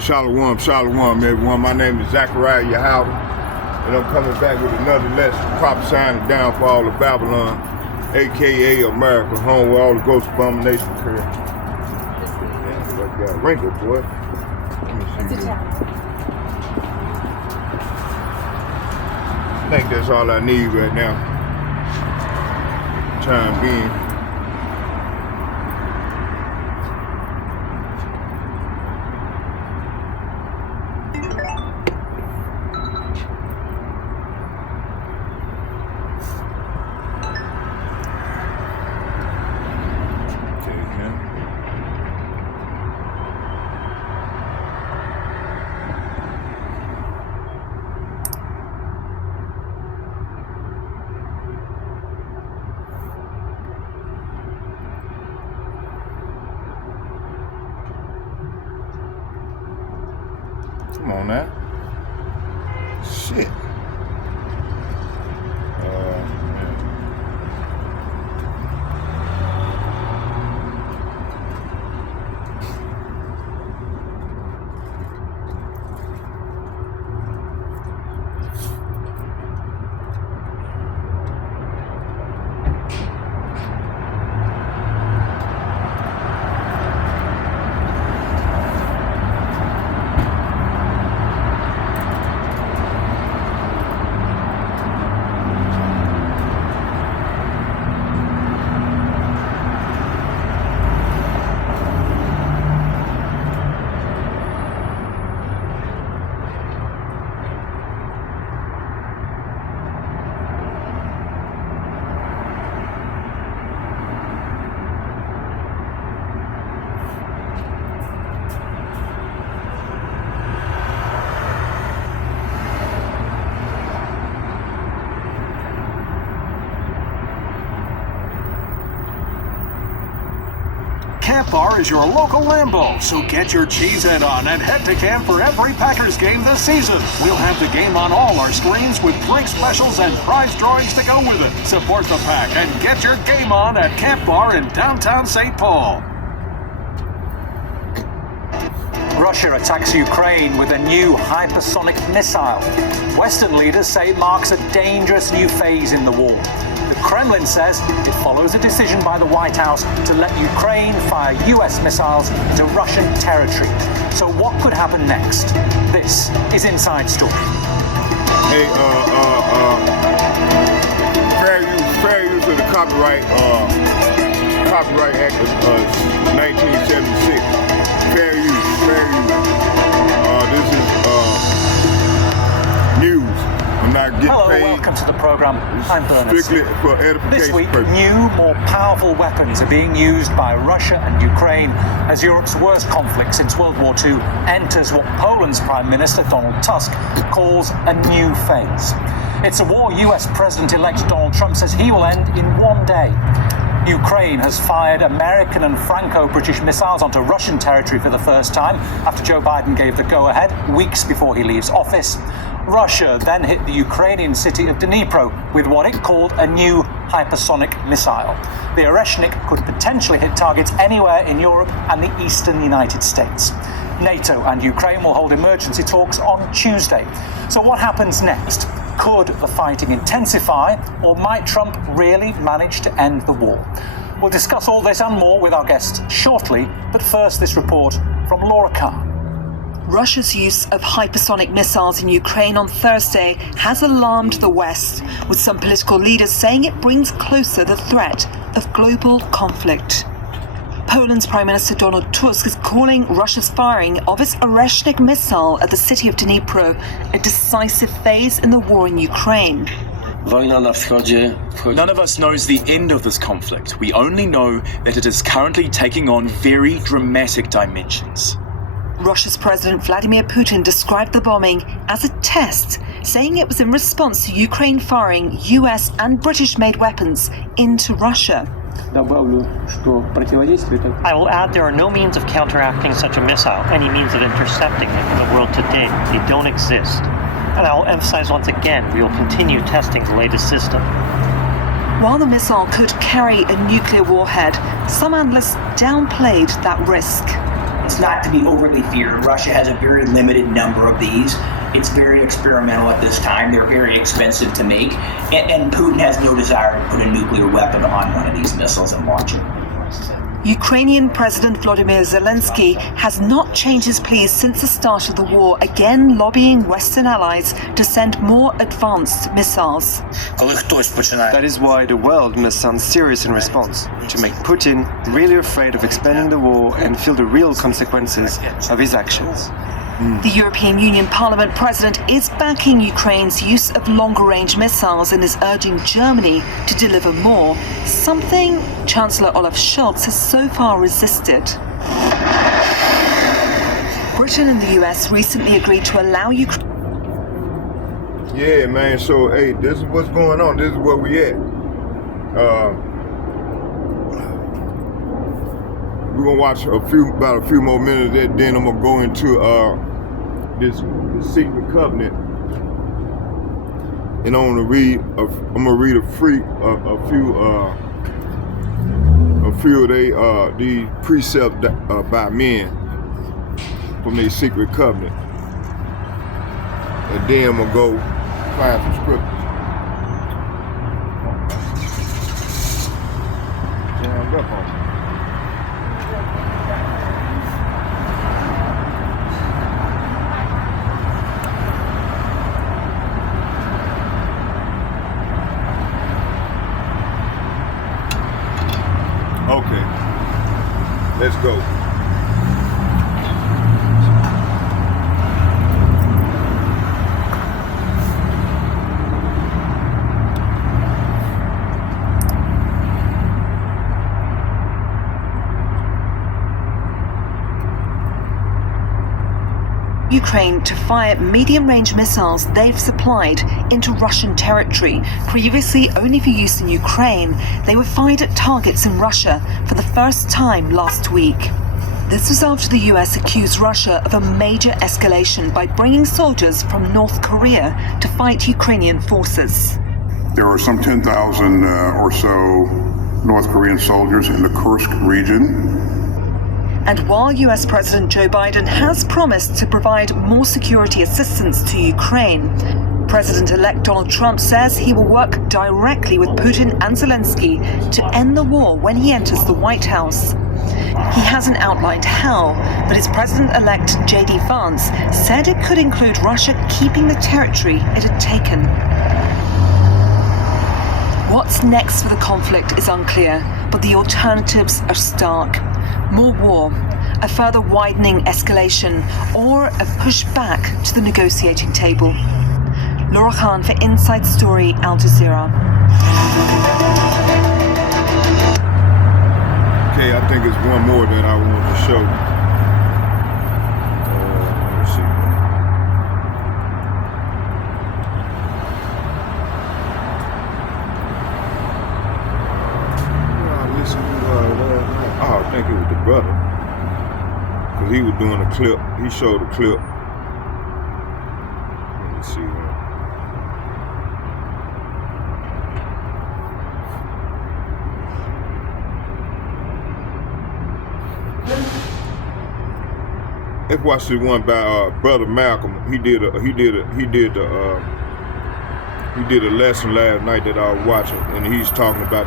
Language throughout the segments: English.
Shalom, everyone. My name is Zachariah Yahweh, and I'm coming back with another lesson prophesying the downfall of Babylon, aka America, home where all the ghost abomination occur. Yeah, like got a wrinkle, boy. Let me see here. I think that's all I need right now. Time being. Come on now. Shit. Camp Bar is your local Lambeau, so get your cheesehead on and head to camp for every Packers game this season. We'll have the game on all our screens with drink specials and prize drawings to go with it. Support the Pack and get your game on at Camp Bar in downtown St. Paul. Russia attacks Ukraine with a new hypersonic missile. Western leaders say it marks a dangerous new phase in the war. The Kremlin says it follows a decision by the White House to let Ukraine fire US missiles into Russian territory. So what could happen next? This is Inside Story. Hey, fair use of the Copyright Act of 1976. Fair use. This is news. I'm not getting Hello, paid. welcome to the program. I'm Bernard. Strictly for edification This week, purposes. new, more powerful weapons are being used by Russia and Ukraine as Europe's worst conflict since World War II enters what Poland's Prime Minister Donald Tusk calls a new phase. It's a war US President-elect Donald Trump says he will end in one day. Ukraine has fired American and Franco-British missiles onto Russian territory for the first time after Joe Biden gave the go-ahead weeks before he leaves office. Russia then hit the Ukrainian city of Dnipro with what it called a new hypersonic missile. The Oreshnik could potentially hit targets anywhere in Europe and the eastern United States. NATO and Ukraine will hold emergency talks on Tuesday. So what happens next? Could the fighting intensify, or might Trump really manage to end the war? We'll discuss all this and more with our guests shortly, but first this report from Laura Carr. Russia's use of hypersonic missiles in Ukraine on Thursday has alarmed the West, with some political leaders saying it brings closer the threat of global conflict. Poland's Prime Minister Donald Tusk is calling Russia's firing of its Oreshnik missile at the city of Dnipro a decisive phase in the war in Ukraine. None of us knows the end of this conflict. We only know that it is currently taking on very dramatic dimensions. Russia's President Vladimir Putin described the bombing as a test, saying it was in response to Ukraine firing US and British-made weapons into Russia. I will add there are no means of counteracting such a missile, any means of intercepting it in the world today. They don't exist. And I will emphasize once again, we will continue testing the latest system. While the missile could carry a nuclear warhead, some analysts downplayed that risk. It's not to be overly feared. Russia has a very limited number of these. It's very experimental at this time. They're very expensive to make. And Putin has no desire to put a nuclear weapon on one of these missiles and launch it. Ukrainian President Volodymyr Zelensky has not changed his pleas since the start of the war, again lobbying Western allies to send more advanced missiles. That is why the world must sound serious in response, to make Putin really afraid of expanding the war and feel the real consequences of his actions. The European Union Parliament President is backing Ukraine's use of longer-range missiles and is urging Germany to deliver more, something Chancellor Olaf Scholz has so far resisted. Britain and the US recently agreed to allow Ukraine... Yeah, man, so, hey, this is what's going on. This is where we at. We're gonna watch about a few more minutes, and then I'm gonna go into this secret covenant, and I'm gonna read a few of these precepts by men from their secret covenant, and then I'm gonna go find some scriptures. Jammed up on me. Okay, let's go. Ukraine to fire medium-range missiles they've supplied into Russian territory. Previously only for use in Ukraine, they were fired at targets in Russia for the first time last week. This was after the US accused Russia of a major escalation by bringing soldiers from North Korea to fight Ukrainian forces. There are some 10,000 or so North Korean soldiers in the Kursk region. And while US President Joe Biden has promised to provide more security assistance to Ukraine, President-elect Donald Trump says he will work directly with Putin and Zelensky to end the war when he enters the White House. He hasn't outlined how, but his President-elect J.D. Vance said it could include Russia keeping the territory it had taken. What's next for the conflict is unclear, but the alternatives are stark. More war, a further widening escalation, or a push back to the negotiating table. Laura Khan for Inside Story, Al Jazeera. Okay, I think it's one more that I want to show. Let's see. I think it was the brother, because he was doing a clip. He showed a clip. Let me see. Let's watch the one by Brother Malcolm. He did a lesson last night that I was watching, and he's talking about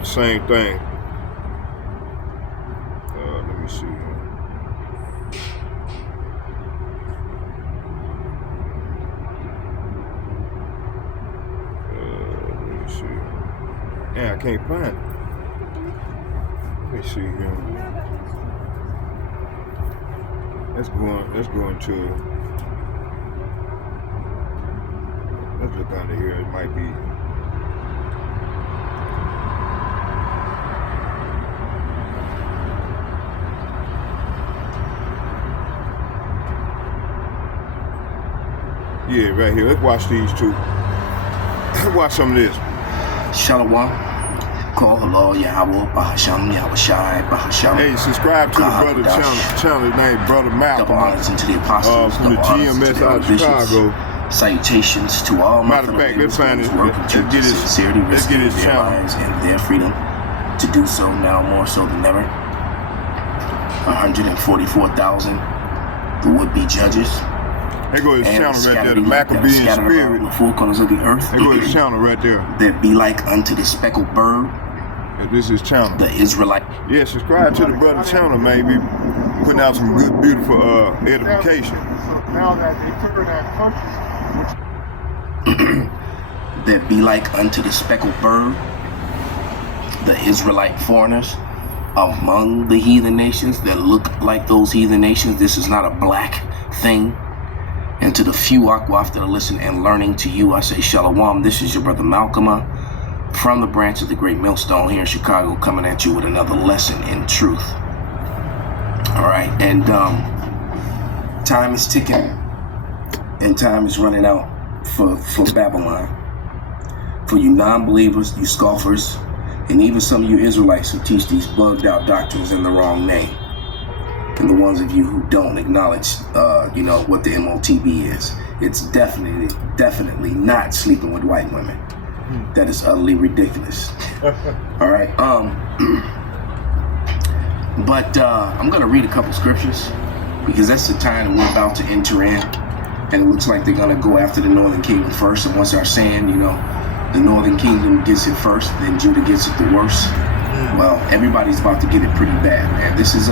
the same thing. Let me see. Let me see. Yeah, I can't find it. Let me see here. Let's go into. Let's look under here. It might be. Yeah, right here. Let's watch these two. Let's watch some of this. Shalom. Call hello, Yahweh, Bahasham, Yahweh Shai, Bahasham. Hey, subscribe to the brother channel named Brother Malcolm. Double honors into the apostles, from the GMS out of Chicago. Salutations to all my fellow believers working to sincerity, risking their lives and their freedom to do so now more so than ever. 144,000 the would-be judges. There go his and channel right there, scattered the elect that are Maccabean scattered spirit. around the four corners of the earth. There go his channel right there. That be like unto the speckled bird. Yeah, this is his channel. The Israelite. Yeah, subscribe to the brother channel, man. We putting out some good, beautiful edification. Now that they took her that country. That be like unto the speckled bird, the Israelite foreigners among the heathen nations that look like those heathen nations. This is not a black thing. And to the few Akwaf that are listening and learning to you, I say Shalom. This is your brother Malcolm from the branch of the Great Millstone here in Chicago, coming at you with another lesson in truth. All right, and time is ticking and time is running out for Babylon. For you non-believers, you scoffers, and even some of you Israelites who teach these bugged out doctrines in the wrong name. And the ones of you who don't acknowledge, what the MOTB is. It's definitely not sleeping with white women. That is utterly ridiculous. All right. But I'm going to read a couple scriptures because that's the time we're about to enter in. And it looks like they're going to go after the Northern Kingdom first. And once they're saying, the Northern Kingdom gets it first, then Judah gets it the worst. Well, everybody's about to get it pretty bad, man. This is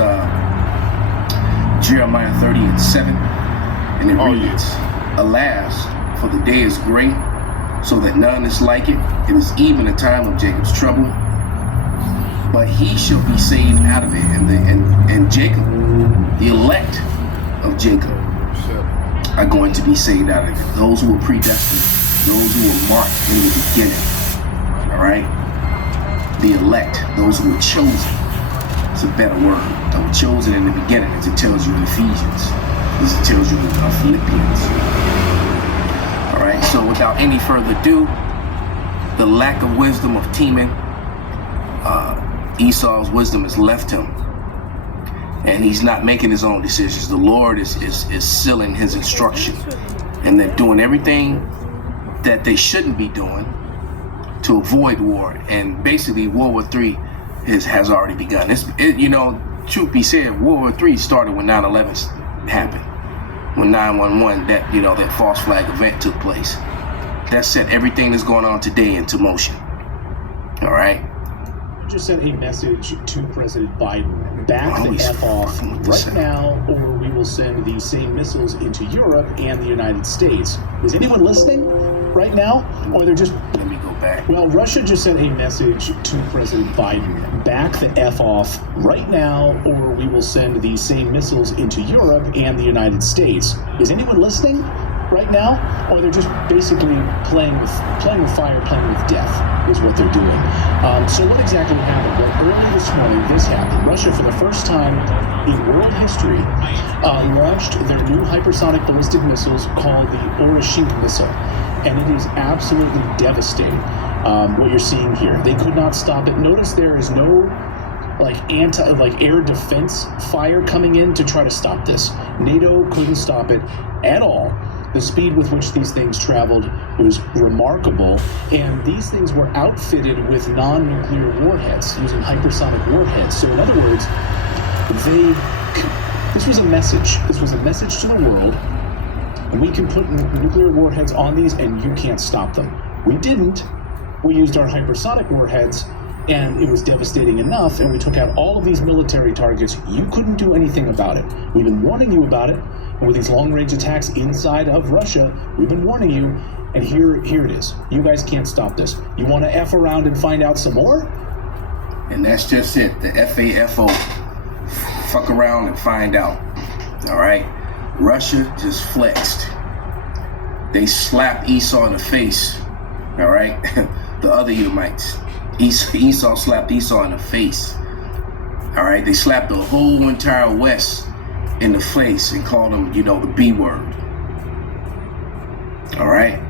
Jeremiah 30:7, and it reads, Alas, for the day is great, so that none is like it. It is even a time of Jacob's trouble, but he shall be saved out of it. And Jacob, the elect of Jacob, are going to be saved out of it. Those who were predestined, those who were marked in the beginning, all right? The elect, those who were chosen. It's a better word. That were chosen in the beginning, as it tells you in Ephesians, as it tells you in Philippians. All right, so without any further ado, the lack of wisdom of Teman, Esau's wisdom has left him, and he's not making his own decisions. The Lord is sealing his instruction, and they're doing everything that they shouldn't be doing to avoid war. And basically, World War III has already begun. Truth be said, World War III started when 9/11 happened, when 9/11, that false flag event took place. That set everything that's going on today into motion. All right. Just sent a message to President Biden. Back the F off right now, or we will send these same missiles into Europe and the United States. Is anyone listening right now? Or they're just... Let me go back. Well, Russia just sent a message to President Biden. Back the F off right now, or we will send these same missiles into Europe and the United States. Is anyone listening right now? Or they're just basically playing with fire, playing with death, is what they're doing. So what exactly happened? Well, early this morning, this happened. Russia, for the first time in world history, launched their new hypersonic ballistic missiles called the Oreshink missile. And it is absolutely devastating, what you're seeing here. They could not stop it. Notice there is no air defense fire coming in to try to stop this. NATO couldn't stop it at all. The speed with which these things traveled was remarkable, and these things were outfitted with non-nuclear warheads, using hypersonic warheads. So in other words, this was a message. This was a message to the world. We can put nuclear warheads on these, and you can't stop them. We didn't. We used our hypersonic warheads, and it was devastating enough, and we took out all of these military targets. You couldn't do anything about it. We've been warning you about it. And with these long-range attacks inside of Russia, we've been warning you, and here it is. You guys can't stop this. You want to F around and find out some more? And that's just it, the FAFO. Fuck around and find out. All right? Russia just flexed. They slapped Esau in the face. All right? The other Edomites. Esau slapped Esau in the face. All right? They slapped the whole entire West in the face and called them, the B word. All right?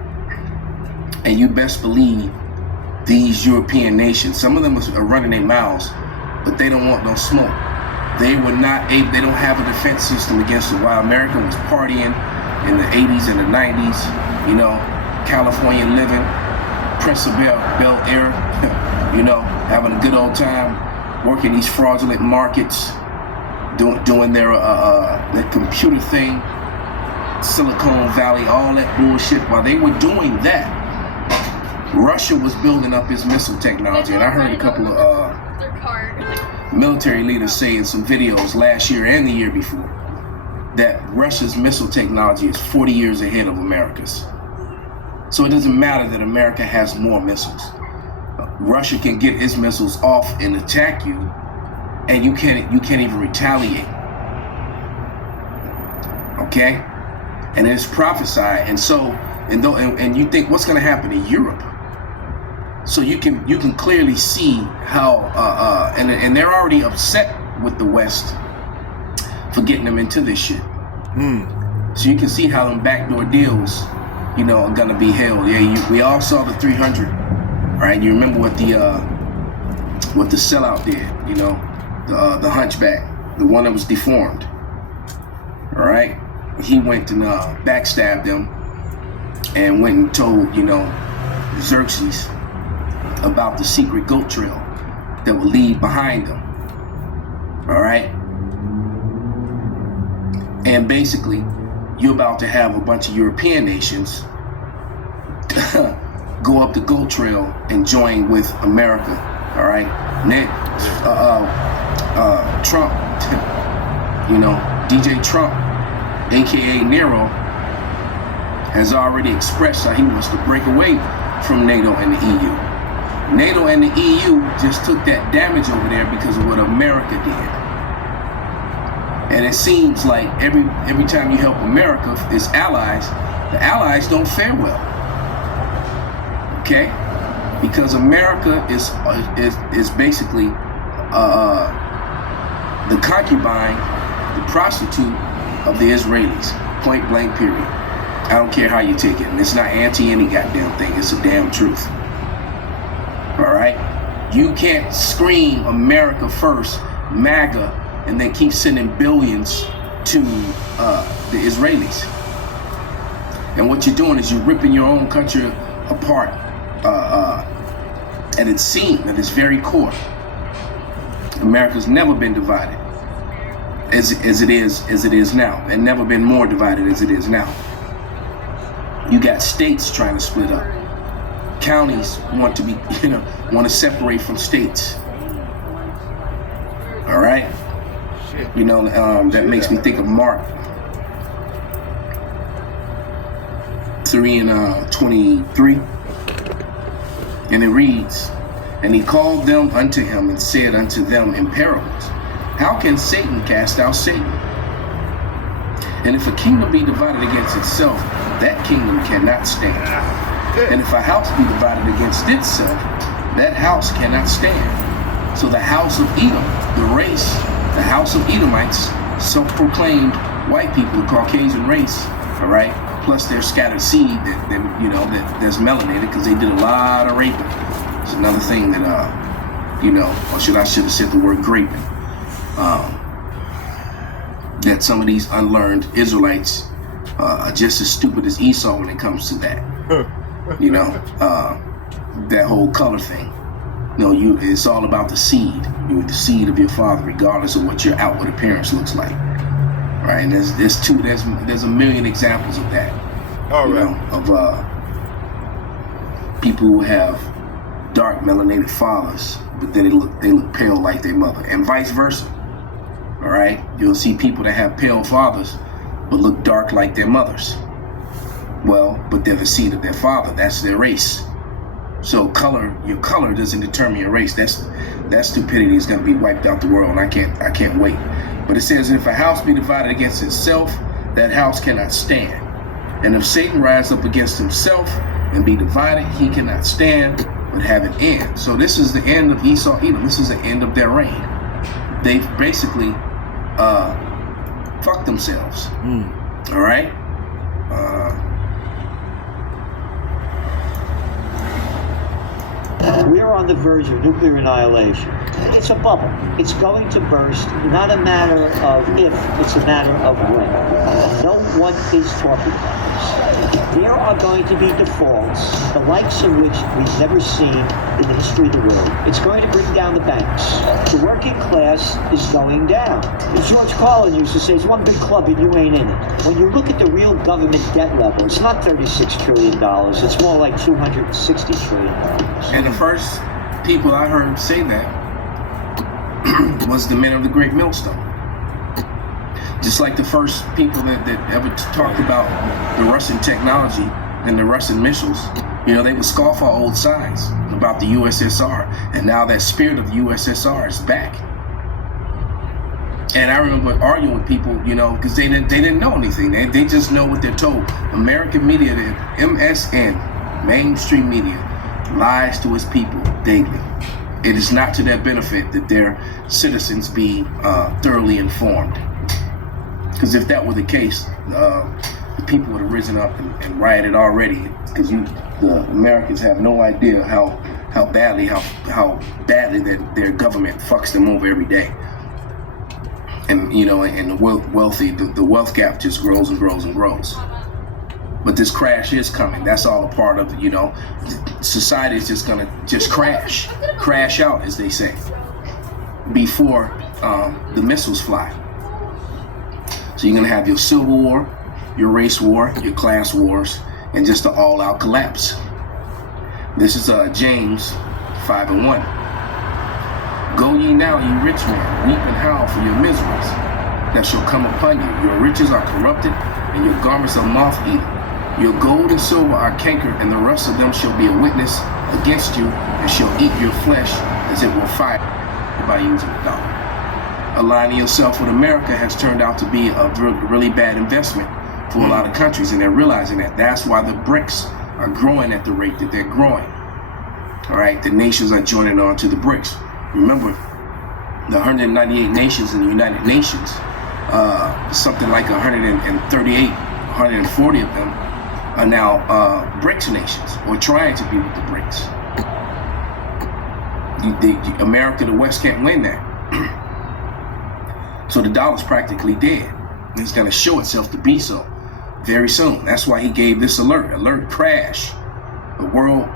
And you best believe these European nations, some of them are running their mouths, but they don't want no smoke. They don't have a defense system against it. While America was partying in the 80s and the 90s, California living, Prince of Bel Air, having a good old time, working these fraudulent markets, doing their computer thing, Silicon Valley, all that bullshit. While they were doing that, Russia was building up its missile technology. And I heard a couple of military leaders say in some videos last year and the year before that Russia's missile technology is 40 years ahead of America's. So it doesn't matter that America has more missiles. Russia can get its missiles off and attack you, and you can't even retaliate. Okay? And it's prophesied, and you think what's going to happen in Europe? So you can clearly see how and they're already upset with the West for getting them into this shit. So you can see how them backdoor deals, are gonna be held. Yeah, we all saw the 300, right? You remember what the sellout did? The hunchback, the one that was deformed. All right, he went and backstabbed them, and went and told Xerxes about the secret goat trail that would lead behind them. All right, and basically, you're about to have a bunch of European nations go up the goat trail and join with America. All right, Trump, DJ Trump, aka Nero, has already expressed how he wants to break away from NATO and the EU. NATO and the EU just took that damage over there because of what America did. And it seems like every time you help America, its allies, the allies don't fare well. Okay? Because America is basically the concubine, the prostitute of the Israelis. Point blank period. I don't care how you take it. And it's not anti any goddamn thing. It's a damn truth. All right? You can't scream America first, MAGA, and then keep sending billions to the Israelis. And what you're doing is you're ripping your own country apart at its seam, at its very core. America's never been divided as it is now, and never been more divided as it is now. You got states trying to split up. Counties want to separate from states. All right. That makes me think of Mark 3:23, and it reads, "And he called them unto him and said unto them in parables, How can Satan cast out Satan? And if a kingdom be divided against itself, that kingdom cannot stand. And if a house be divided against itself, that house cannot stand. So the house of Edom, the race, the house of Edomites, self-proclaimed white people, the Caucasian race, all right, plus their scattered seed that's melanated because they did a lot of raping. It's another thing that, or I should have said the word graping. That some of these unlearned Israelites are just as stupid as Esau when it comes to that. That whole color thing. It's all about the seed. You're the seed of your father, regardless of what your outward appearance looks like. Right? And there's a million examples of that. Of people who have dark melanated fathers, but then they look pale like their mother, and vice versa. All right, you'll see people that have pale fathers but look dark like their mothers. Well, but they're the seed of their father. That's their race. So your color doesn't determine your race. That stupidity is going to be wiped out the world, and I can't wait. But it says, if a house be divided against itself, that house cannot stand. And if Satan rise up against himself and be divided, he cannot stand, but have an end. So this is the end of Esau, Edom. This is the end of their reign. They've basically fucked themselves. All right. We are on the verge of nuclear annihilation. It's a bubble. It's going to burst. Not a matter of if, it's a matter of when. No one is talking about this. There are going to be defaults, the likes of which we've never seen in the history of the world. It's going to bring down the banks. The working class is going down. As George Carlin used to say, it's one big club and you ain't in it. When you look at the real government debt level, it's not $36 trillion. It's more like $260 trillion. And the first people I heard say that was the men of the Great Millstone. Just like the first people that ever talked about the Russian technology and the Russian missiles, you know, they would scoff our old signs about the USSR, and now that spirit of the USSR is back. And I remember arguing with people, you know, because they didn't know anything. They just know what they're told. American media, the MSN, mainstream media, lies to its people daily. It is not to their benefit that their citizens be thoroughly informed. Because if that were the case, the people would have risen up and rioted already. Because the Americans have no idea how badly that their government fucks them over every day. And you know, and the wealthy, the wealth gap just grows and grows and grows. But this crash is coming. That's all a part of, you know, society is just gonna crash out, as they say, before the missiles fly. So you're gonna have your civil war, your race war, your class wars, and just an all-out collapse. This is James 5:1. Go ye now, ye rich men, weep and howl for your miseries that shall come upon you. Your riches are corrupted, and your garments are moth-eaten. Your gold and silver are cankered, and the rust of them shall be a witness against you, and shall eat your flesh as it will fire by using the dollar. Aligning yourself with America has turned out to be a really bad investment for a lot of countries, and they're realizing that. That's why the BRICS are growing at the rate that they're growing. All right, the nations are joining on to the BRICS. Remember, the 198 nations in the United Nations, something like 138, 140 of them are now BRICS nations, or trying to be with the BRICS. America, the West can't win that. So the dollar's practically dead. And it's going to show itself to be so very soon. That's why he gave this alert crash. The world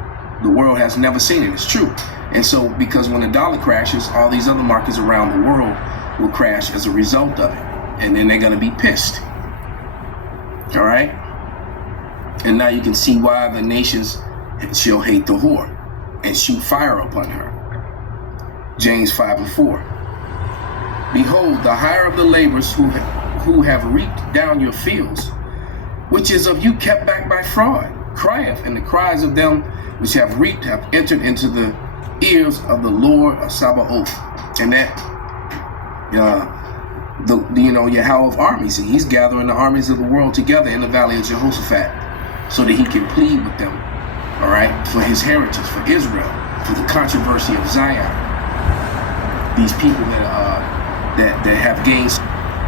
has never seen it. It's true. And so because when the dollar crashes, all these other markets around the world will crash as a result of it. And then they're going to be pissed. All right? And now you can see why the nations shall hate the whore and shoot fire upon her. James 5:4. Behold, the hire of the laborers who have reaped down your fields, which is of you kept back by fraud, crieth, and the cries of them which have reaped have entered into the ears of the Lord of Sabaoth. And that, Yahweh of armies, and he's gathering the armies of the world together in the valley of Jehoshaphat, so that he can plead with them, all right, for his heritage, for Israel, for the controversy of Zion. These people that have gains.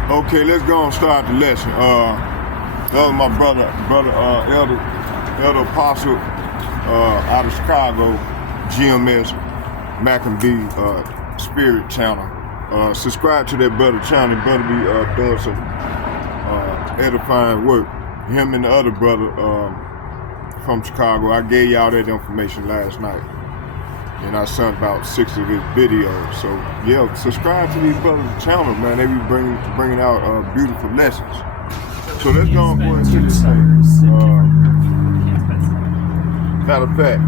Okay, let's go and start the lesson. That was my brother, Elder Apostle out of Chicago, GMS Maccabee Spirit Channel. Subscribe to that brother channel. Brother be doing some edifying work. Him and the other brother from Chicago. I gave y'all that information last night. And I sent about 6 of his videos. So yeah, subscribe to these brothers' channel, man. They be bringing out beautiful lessons. So let's go into this thing. Matter of fact,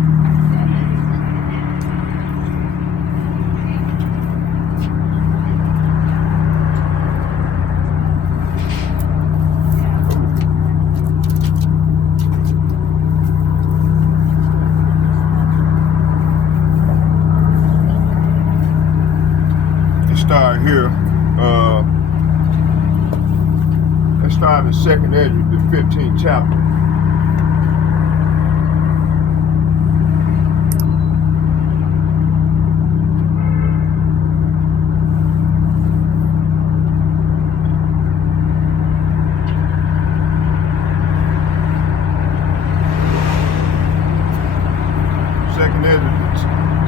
start here. Let's start in 2nd Ezra, the 15th chapter.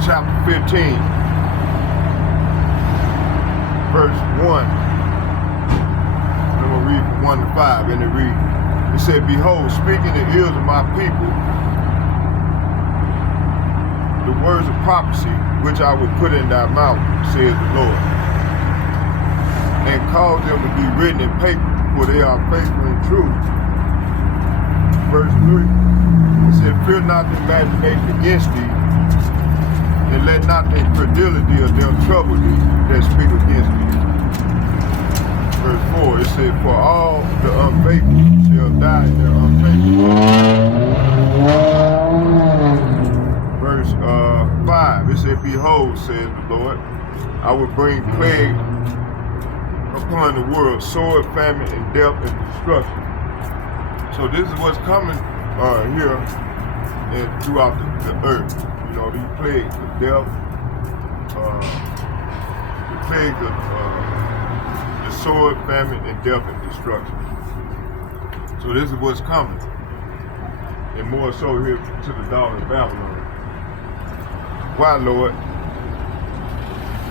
Chapter 15, verse 1. I'm going to read from 1 to 5, and it reads, it said, behold, speak in the ears of my people the words of prophecy which I will put in thy mouth, says the Lord, and cause them to be written in paper, for they are faithful and true. Verse 3, it said, fear not the imagination against thee, and let not the incredulity of them trouble thee that speak against thee. Verse 4, it said, for all the unfaithful shall die in their unfaithfulness. Verse 5, it said, behold, says the Lord, I will bring plague upon the world, sword, famine, and death, and destruction. So this is what's coming here and throughout the earth. You know, these plagues of death, the plagues of the sword, famine, and death, and destruction. So this is what's coming. And more so here to the daughter of Babylon. Why, Lord?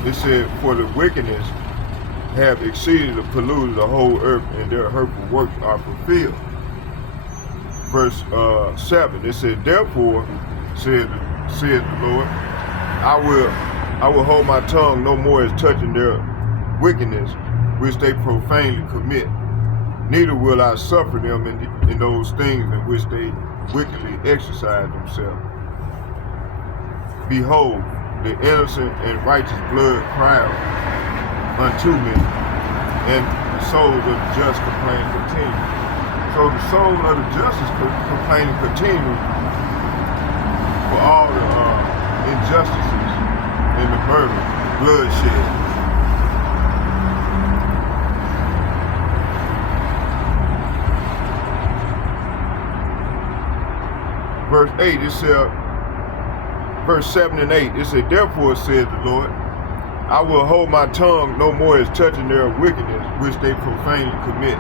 It said, for the wickedness have exceeded and polluted the whole earth, and their hurtful works are fulfilled. Verse 7, it said, therefore, said the Lord, I will hold my tongue no more as touching their wickedness, which they profanely commit. Neither will I suffer them in those things in which they wickedly exercise themselves. Behold, the innocent and righteous blood cry unto me, and the souls of the just complain continue. So the soul of the just is complaining continue for all the injustices and the murder, bloodshed. Verse 8, it said, verse 7 and 8, it said, therefore, says the Lord, I will hold my tongue no more as touching their wickedness, which they profanely commit.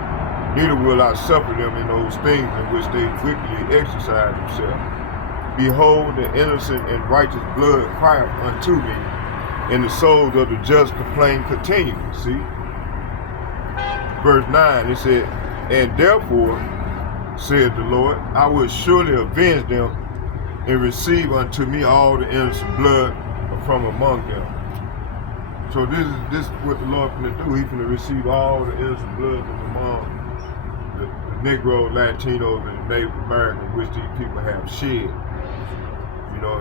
Neither will I suffer them in those things in which they wickedly exercise themselves. Behold, the innocent and righteous blood cry unto me, and the souls of the just complain continually. See? Verse 9, it said, and therefore, said the Lord, I will surely avenge them and receive unto me all the innocent blood from among them. So this is what the Lord finna do. He's finna receive all the innocent blood from among the Negroes, Latinos, and Native Americans, which these people have shed, you know,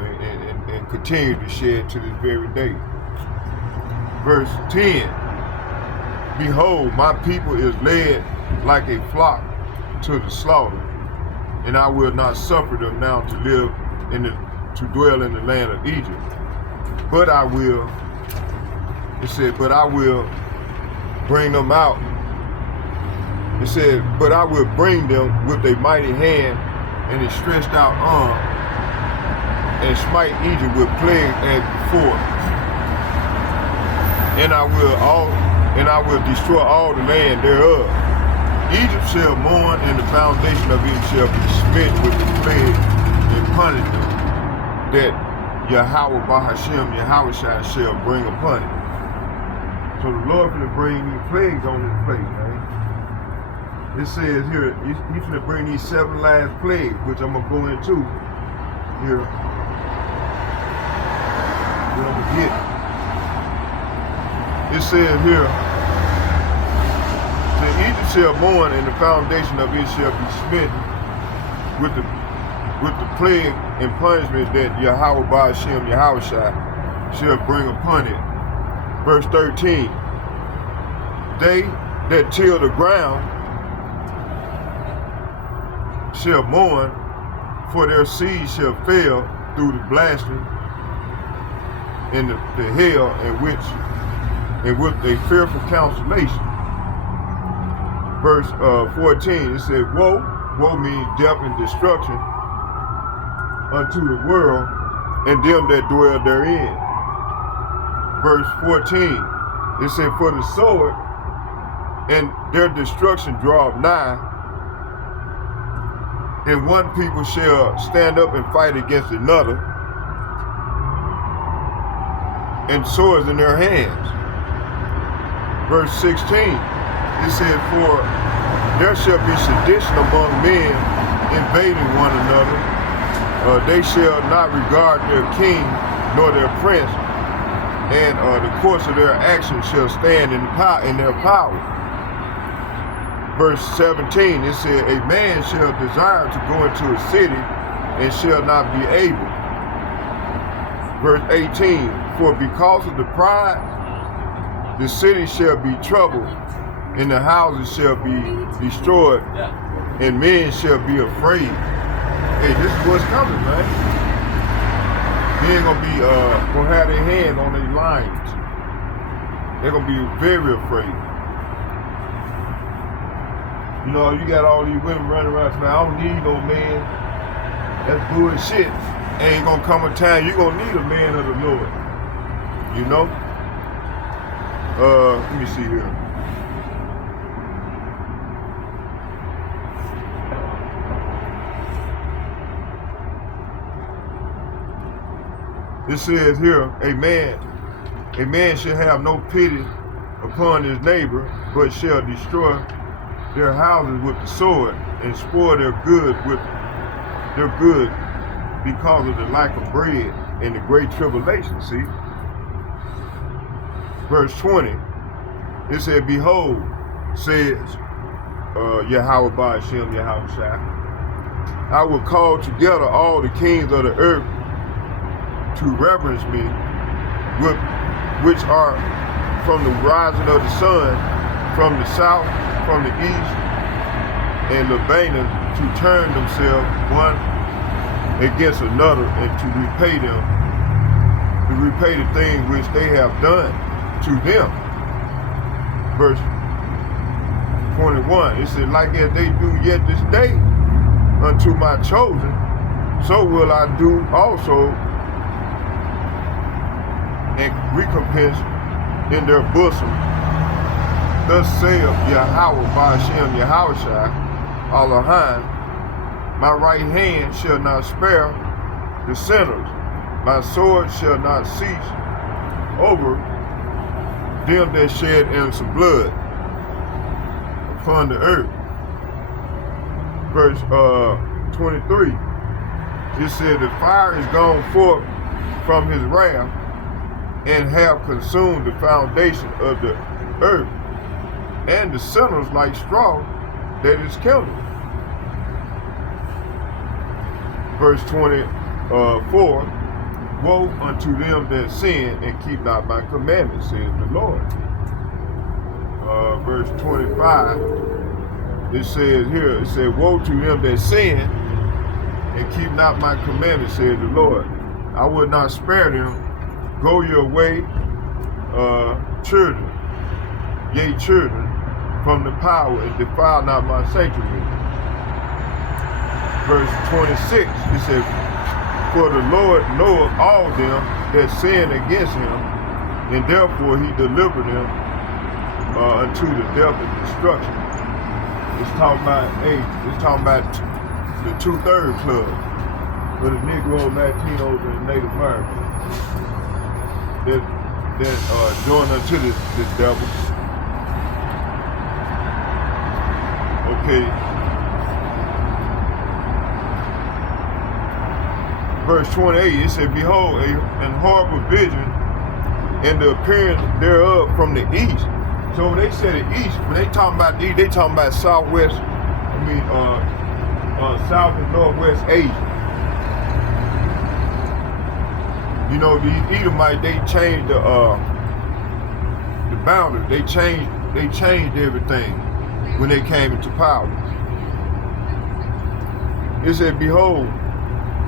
and continue to shed to this very day. Verse 10, behold, my people is led like a flock to the slaughter, and I will not suffer them now to live to dwell in the land of Egypt. But I will, it said, but I will bring them out. It said, but I will bring them with a mighty hand and a stretched out arm, and smite Egypt with plague as before. And I will destroy all the land thereof. Egypt shall mourn, and the foundation of it shall be smitten with the plague and punishment that Yahweh Bahashem, Yahweh shall bring upon it. So the Lord finna bring these plagues on this place, man. It says here, he's finna bring these 7 last plagues, which I'm gonna go into here. What I'm gonna get. It says here, Egypt shall mourn, and the foundation of it shall be smitten with the plague and punishment that Yahweh Ba'ashem, Yahweh shall bring upon it. Verse 13, they that till the ground shall mourn, for their seed shall fail through the blasting and the hail, and with a fearful consolation. Verse 14, it said, woe means death and destruction unto the world and them that dwell therein. Verse 14, it said, for the sword and their destruction draweth nigh, and one people shall stand up and fight against another, and swords in their hands. Verse 16, it said, for there shall be sedition among men, invading one another. They shall not regard their king nor their prince, and the course of their actions shall stand in their power. Verse 17, it said, a man shall desire to go into a city and shall not be able. Verse 18, for because of the pride, the city shall be troubled, and the houses shall be destroyed, and men shall be afraid. Hey, this is what's coming, man. Men gonna have their hand on their lions. They're gonna be very afraid. You know, you got all these women running around saying, I don't need no man. That's bullshit. Ain't gonna come a time you're gonna need a man of the Lord. You know? Let me see here. It says here, a man shall have no pity upon his neighbor, but shall destroy their houses with the sword, and spoil their goods with their good, because of the lack of bread and the great tribulation. See? Verse 20, it said, behold, says Yahweh Ba'ashem Yahweh Shai, I will call together all the kings of the earth to reverence me, which are from the rising of the sun, from the south, from the east, and Lebanon, to turn themselves one against another, and to repay the things which they have done to them. Verse 21, it said, like as they do yet this day unto my chosen, so will I do also, and recompense in their bosom. Thus saith Yahweh Ba'ashem Yahushai Elohim, my right hand shall not spare the sinners, my sword shall not cease over them that shed innocent blood upon the earth. Verse 23, it said, the fire is gone forth from his wrath, and have consumed the foundation of the earth, and the sinners like straw that is kindled. Verse 24, woe unto them that sin and keep not my commandments, says the Lord. Verse 25, it says here, it said, woe to them that sin and keep not my commandments, says the Lord. I will not spare them. Go your way, children, yea children, from the power, and defile not my sanctuary. Verse 26, it says, for the Lord knoweth all them that sin against him, and therefore he delivered them unto the death and destruction. It's talking about the 2/3 club, for the Negro, Latinos, and Native Americans that join unto the devil. Okay. Verse 28, it said, behold, an horrible vision, and the appearance thereof from the east. So when they say the east, when they talking about the east, they talking about southwest, south and northwest Asia. You know, the Edomites, they changed the boundaries. They changed everything when they came into power. It said, behold,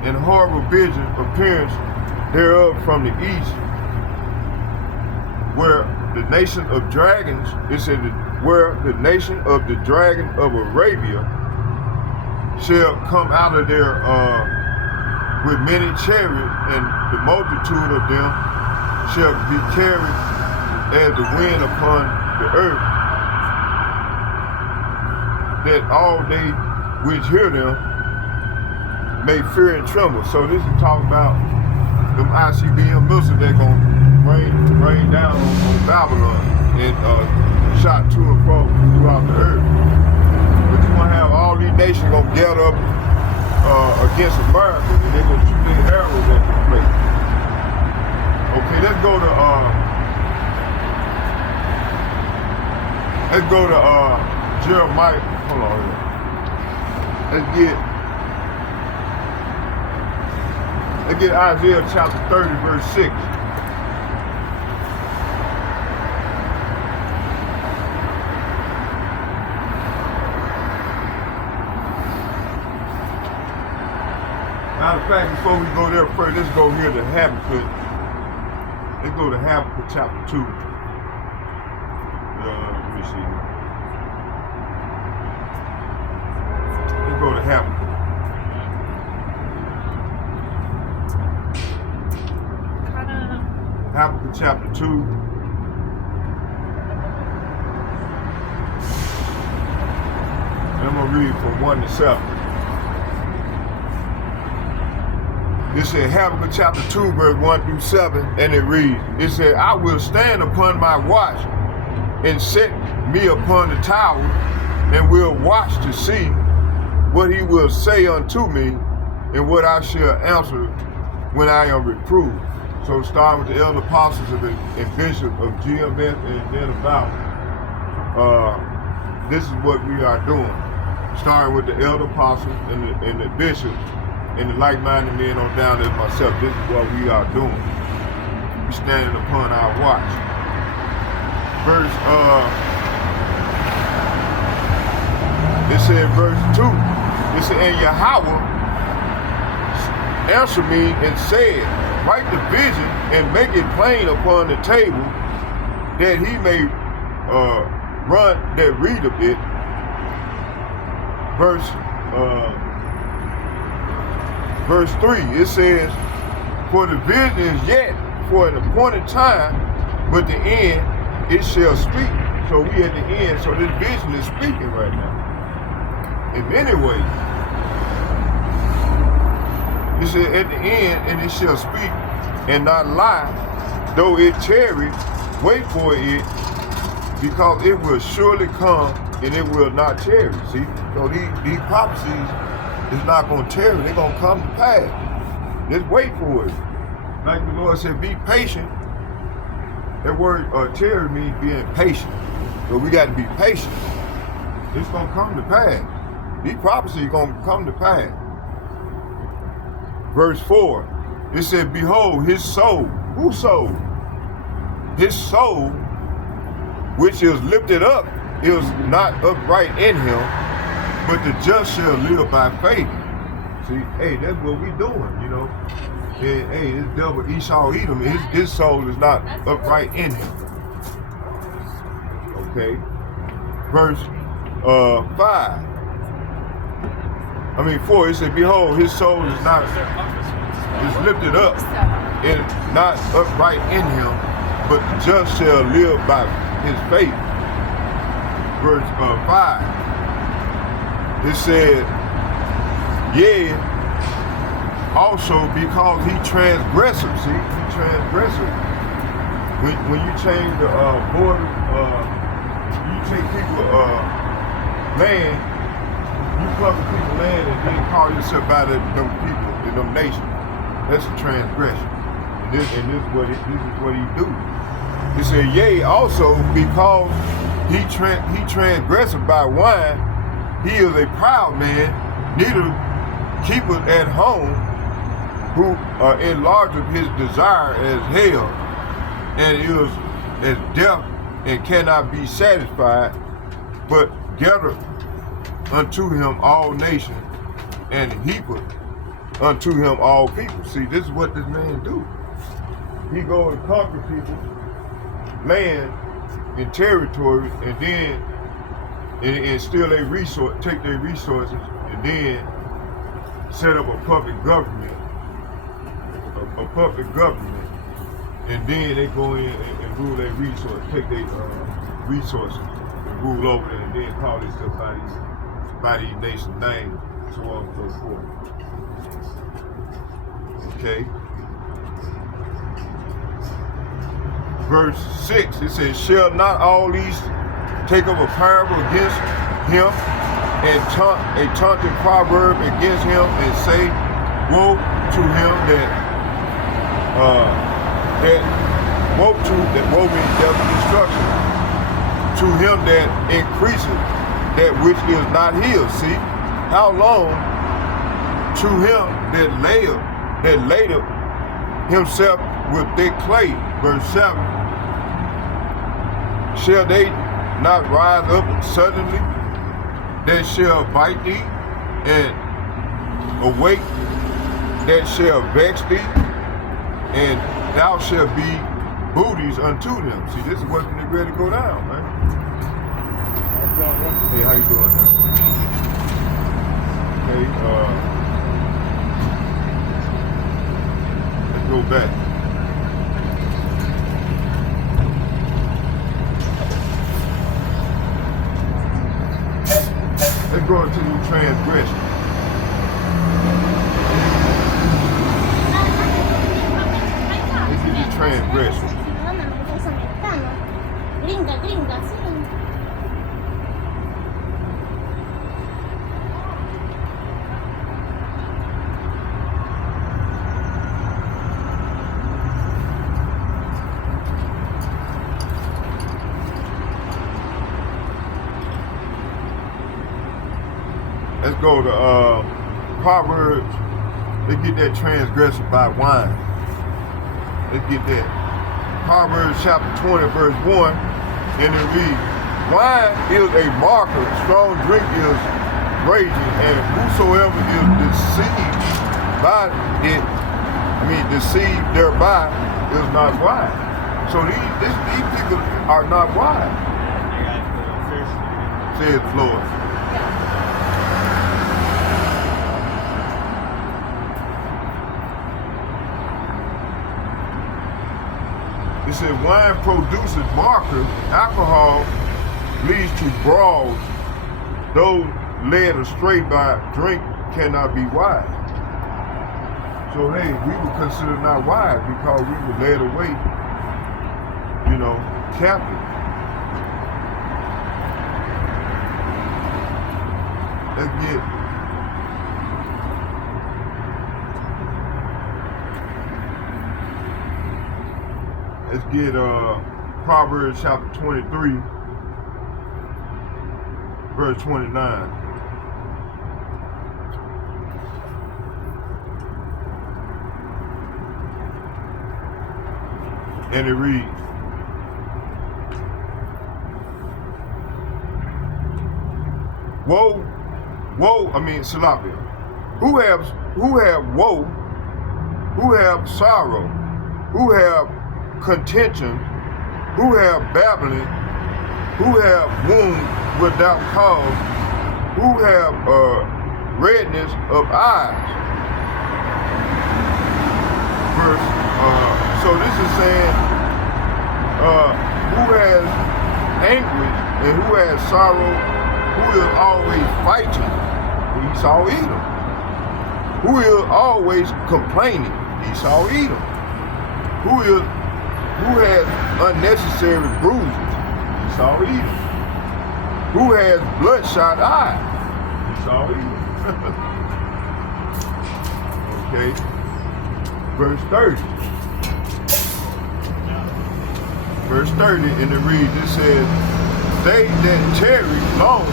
an horrible vision appearance thereof from the east, where the nation of dragons, it said, where the nation of the dragon of Arabia shall come out of there with many chariots, and the multitude of them shall be carried as the wind upon the earth, that all they which hear them may fear and tremble. So this is talking about them ICBM missiles that gonna rain down on Babylon and shot to and fro throughout the earth. nation gonna gather up against America, and they're gonna shoot their arrows at the place. Okay, let's go to Jeremiah. Hold on here. Let's get Isaiah chapter 30, verse 6. Matter of fact, before we go there first, let's go here to Habakkuk. Let's go to Habakkuk chapter 2. Let me see. Let's go to Habakkuk. Habakkuk chapter 2. And I'm going to read from 1 to 7. It said Habakkuk chapter 2, verse 1 through 7, and it reads, it said, I will stand upon my watch and set me upon the tower, and will watch to see what he will say unto me, and what I shall answer when I am reproved. So starting with the elder apostles and bishop of GMS and then about, this is what we are doing. Starting with the elder apostles and the bishop and the like-minded men on down as myself. This is what we are doing. We standing upon our watch. Verse, it said verse 2, it said, and Yahweh answered me and said, write the vision and make it plain upon the table, that he may run that read of it. Verse 3, it says, for the vision is yet for an appointed time, but the end it shall speak. So we at the end, so this vision is speaking right now. In many ways. It said at the end, and it shall speak and not lie, though it tarry, wait for it, because it will surely come and it will not tarry. See, so these prophecies is not going to tarry, they're going to come to pass. Just wait for it. Like the Lord said, be patient. That word tarry means being patient. So we got to be patient. It's going to come to pass. These prophecies are going to come to pass. Verse 4, it said, behold, his soul. Whose soul? His soul, which is lifted up, is not upright in him, but the just shall live by faith. See, hey, that's what we doing, you know. And, hey, this devil Esau Edom, his soul is not upright in him. Okay. Verse 4, it said, behold, his soul is lifted up and not upright in him, but the just shall live by his faith. Verse 5, it said, yea, also because he transgressed. See, he transgressed. When you change the border, you take people land, you pluck people land and then call yourself by them people in them nations. That's a transgression. And this is what he do. He said, yea, also because he transgressed by wine, he is a proud man, neither keepeth at home, who enlargeth his desire as hell, and is as death and cannot be satisfied, but gathereth unto him all nations, and heapeth unto him all people. See, this is what this man do. He go and conquer people, land and territory, and then and steal their resource, take their resources, and then set up a public government, and then they go in and rule their resources, take their resources and rule over them, and then call themselves by these nations' names, so on and so forth. Okay. Verse 6, it says, shall not all these take up a parable against him and taunt a taunting proverb against him and say, woe to him woe means death and destruction, to him that increaseth that which is not his. See, how long to him that ladeth himself with thick clay, verse 7, shall they not rise up suddenly, that shall bite thee, and awake, that shall vex thee, and thou shalt be booties unto them. See, this is what's getting ready to go down, man. Hey, how you doing now? Okay, let's go back. Let's go into the transgression. This is the transgression. Let's go to Proverbs. Let's get that transgression by wine. Let's get that. Proverbs chapter 20, verse 1, and it reads, wine is a marker, strong drink is raging, and whosoever is deceived by it, deceived thereby, is not wise. So these people are not wise. Says Lord. It said wine produces markers, alcohol leads to brawls. Those led astray by drink cannot be wise. So hey, we were considered not wise because we were led away, captive. Let's get Proverbs chapter 23, verse 29. And it reads, Salapia, who have woe, who have sorrow, who have contention, who have babbling, who have wounds without cause, who have redness of eyes. So this is saying who has anguish and who has sorrow, who is always fighting, Esau Edom. Who is always complaining, Esau Edom. Who has unnecessary bruises, Esau Edom. Who has bloodshot eyes, Esau Edom. Okay, verse 30. Verse 30, and it reads, it says, they that tarry long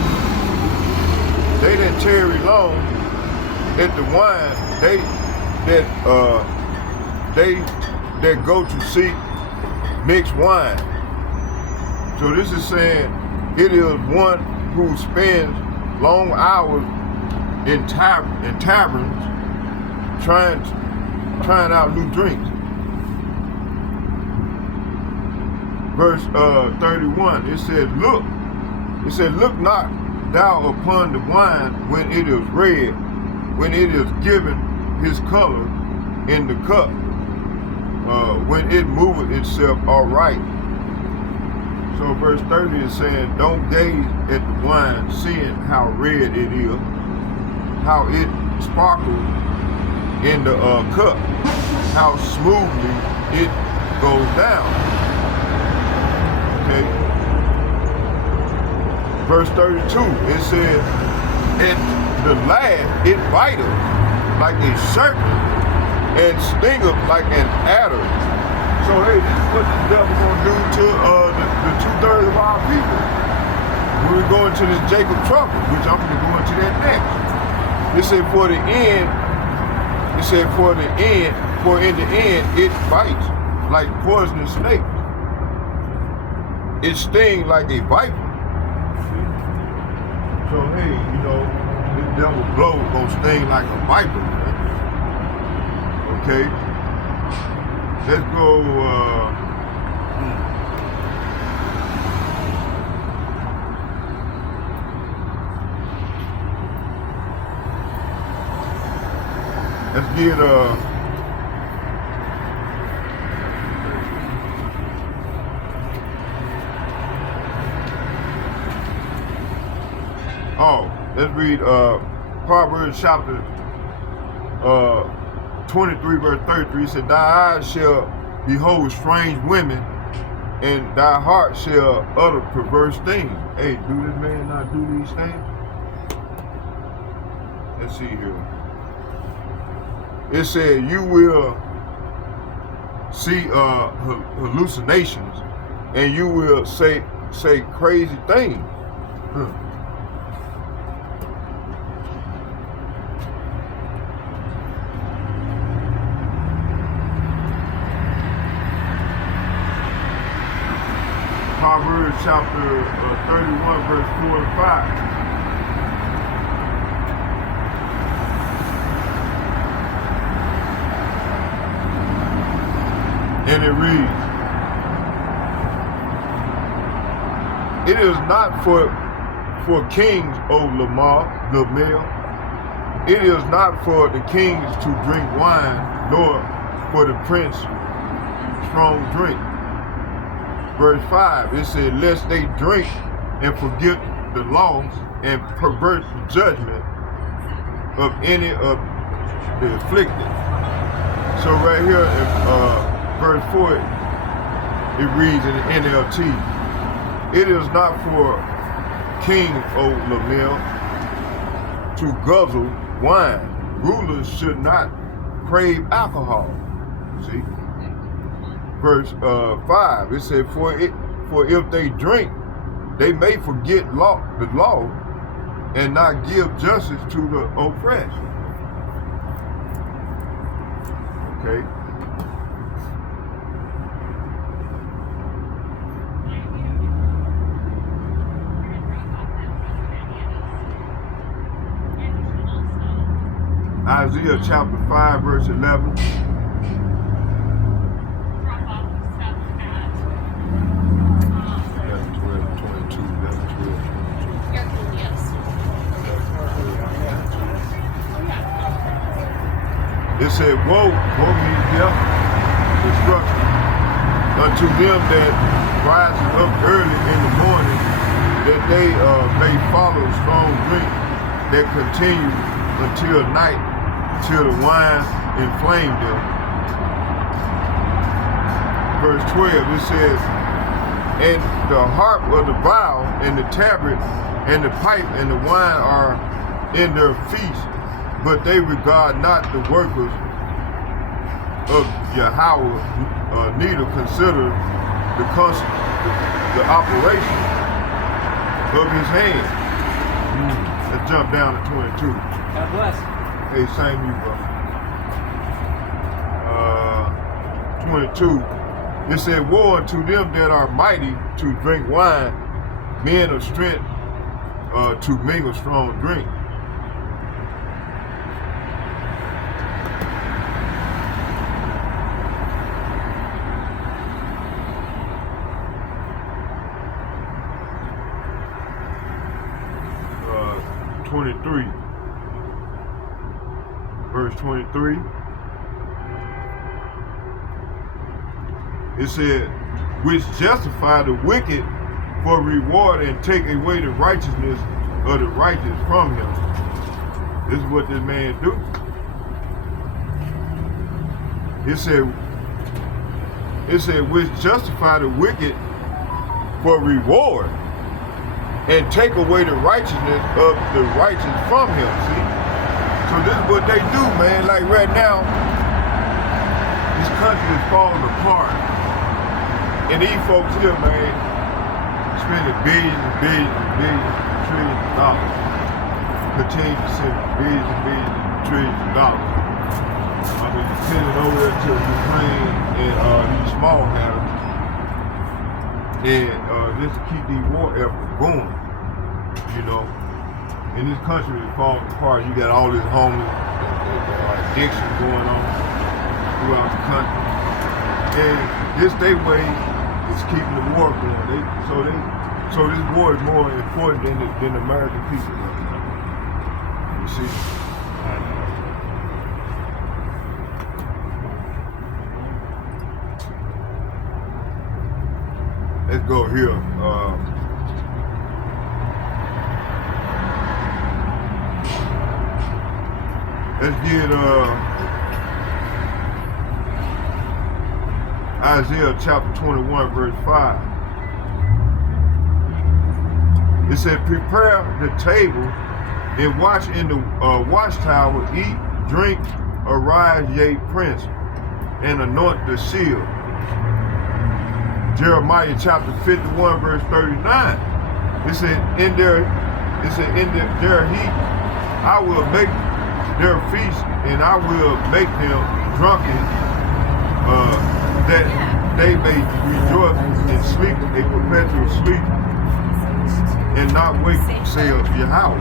at the wine, they that go to seek mixed wine. So this is saying it is one who spends long hours in taverns trying out new drinks. Verse 31, it said, look not thou upon the wine when it is red, when it is given his color in the cup, when it moveth itself aright. So verse 30 is saying, don't gaze at the wine, seeing how red it is, how it sparkles in the cup, how smoothly it goes down. Okay. Verse 32, it says, And the last, it bite them like a serpent and sting them like an adder. So hey, this is what the devil gonna do to the 2/3 of our people. When we go into this Jacob trouble, which I'm gonna go into that next. It said for the end, for in the end it bites like poisonous snake. It stings like a viper. So hey, you know, this devil blow gonna sting like a viper, man. Okay? Let's go, let's get, let's read Proverbs chapter 23 verse 33. It said, thy eyes shall behold strange women, and thy heart shall utter perverse things. Hey, do this man not do these things? Let's see here. It said you will see hallucinations, and you will say crazy things. Proverbs chapter 31 verse 4 and 5. And it reads, it is not for kings, O Lamel, it is not for the kings to drink wine, nor for the prince strong drink. Verse 5, it said, lest they drink and forget the law and pervert the judgment of any of the afflicted. So right here in verse 4, it reads in the NLT, it is not for King O Lamel to guzzle wine. Rulers should not crave alcohol. See? Verse 5, it said, for if they drink, they may forget the law and not give justice to the oppressed. Okay. Isaiah chapter 5 verse 11. It said, woe means death, destruction, unto them that rises up early in the morning, that they may follow strong drink, that continue until night, till the wine inflame them. Verse 12, it says, and the harp of the viol and the tabret and the pipe and the wine are in their feast, but they regard not the workers of Yahweh, neither consider the operation of his hand. Let's jump down to 22. God bless. Hey, same you, bro. 22. It said, woe unto them that are mighty to drink wine, men of strength to mingle strong drink. Uh, 23. Verse 23. It said, which justify the wicked for reward and take away the righteousness of the righteous from him. This is what this man do. It said, which justify the wicked for reward and take away the righteousness of the righteous from him. See? So this is what they do, man. Like right now, this country is falling apart. And these folks here, man, spending billions and billions and billions and trillions of dollars. Continue to send billions and billions and trillions of dollars. I mean, sending over there to Ukraine and these small matters. And just to keep these war efforts going, you know. In this country is falling apart. You got all this homeless addiction going on throughout the country. And this they way is keeping the war going. So this war is more important than the American people right now. You see? Let's go here. Let's get Isaiah chapter 21, verse 5. It said, prepare the table and watch in the watchtower, eat, drink, arise, yea, prince, and anoint the shield. Jeremiah chapter 51, verse 39. It said, in their heat, I will make their feast, and I will make them drunken, that they may rejoice and sleep a perpetual sleep, and not wake, saith Yahweh.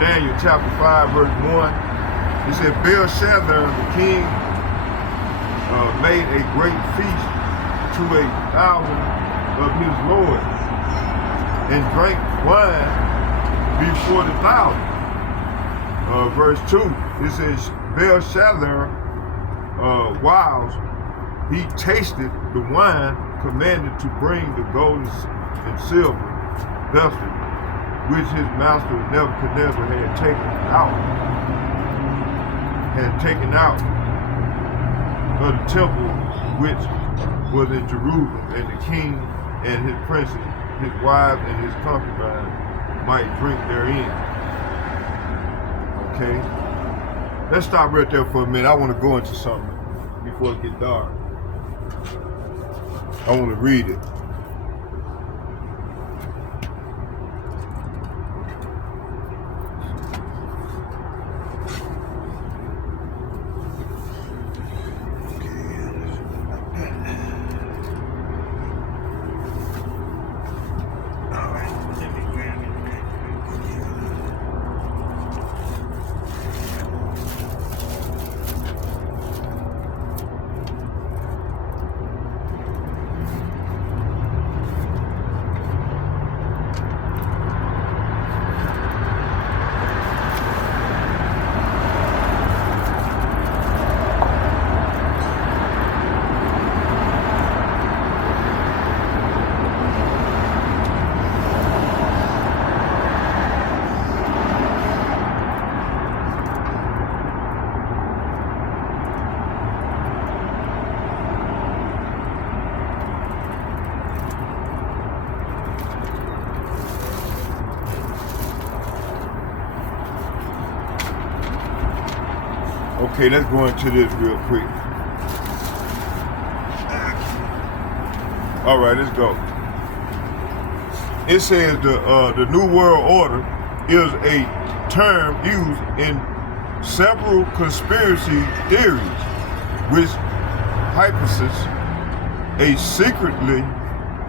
Daniel chapter 5, verse 1. It said, Belshazzar the king made a great feast to 1,000 of his lords, and drank wine before the 1,000. Verse 2, it says, Belshazzar, whiles he tasted the wine, commanded to bring the gold and silver vessel, which his master Nebuchadnezzar had taken out of the temple which was in Jerusalem, and the king and his princes, his wives and his concubines might drink therein. Okay? Let's stop right there for a minute. I want to go into something before it gets dark. I want to read it. Okay, let's go into this real quick. All right, let's go. It says the New World Order is a term used in several conspiracy theories, which hypothesize a secretly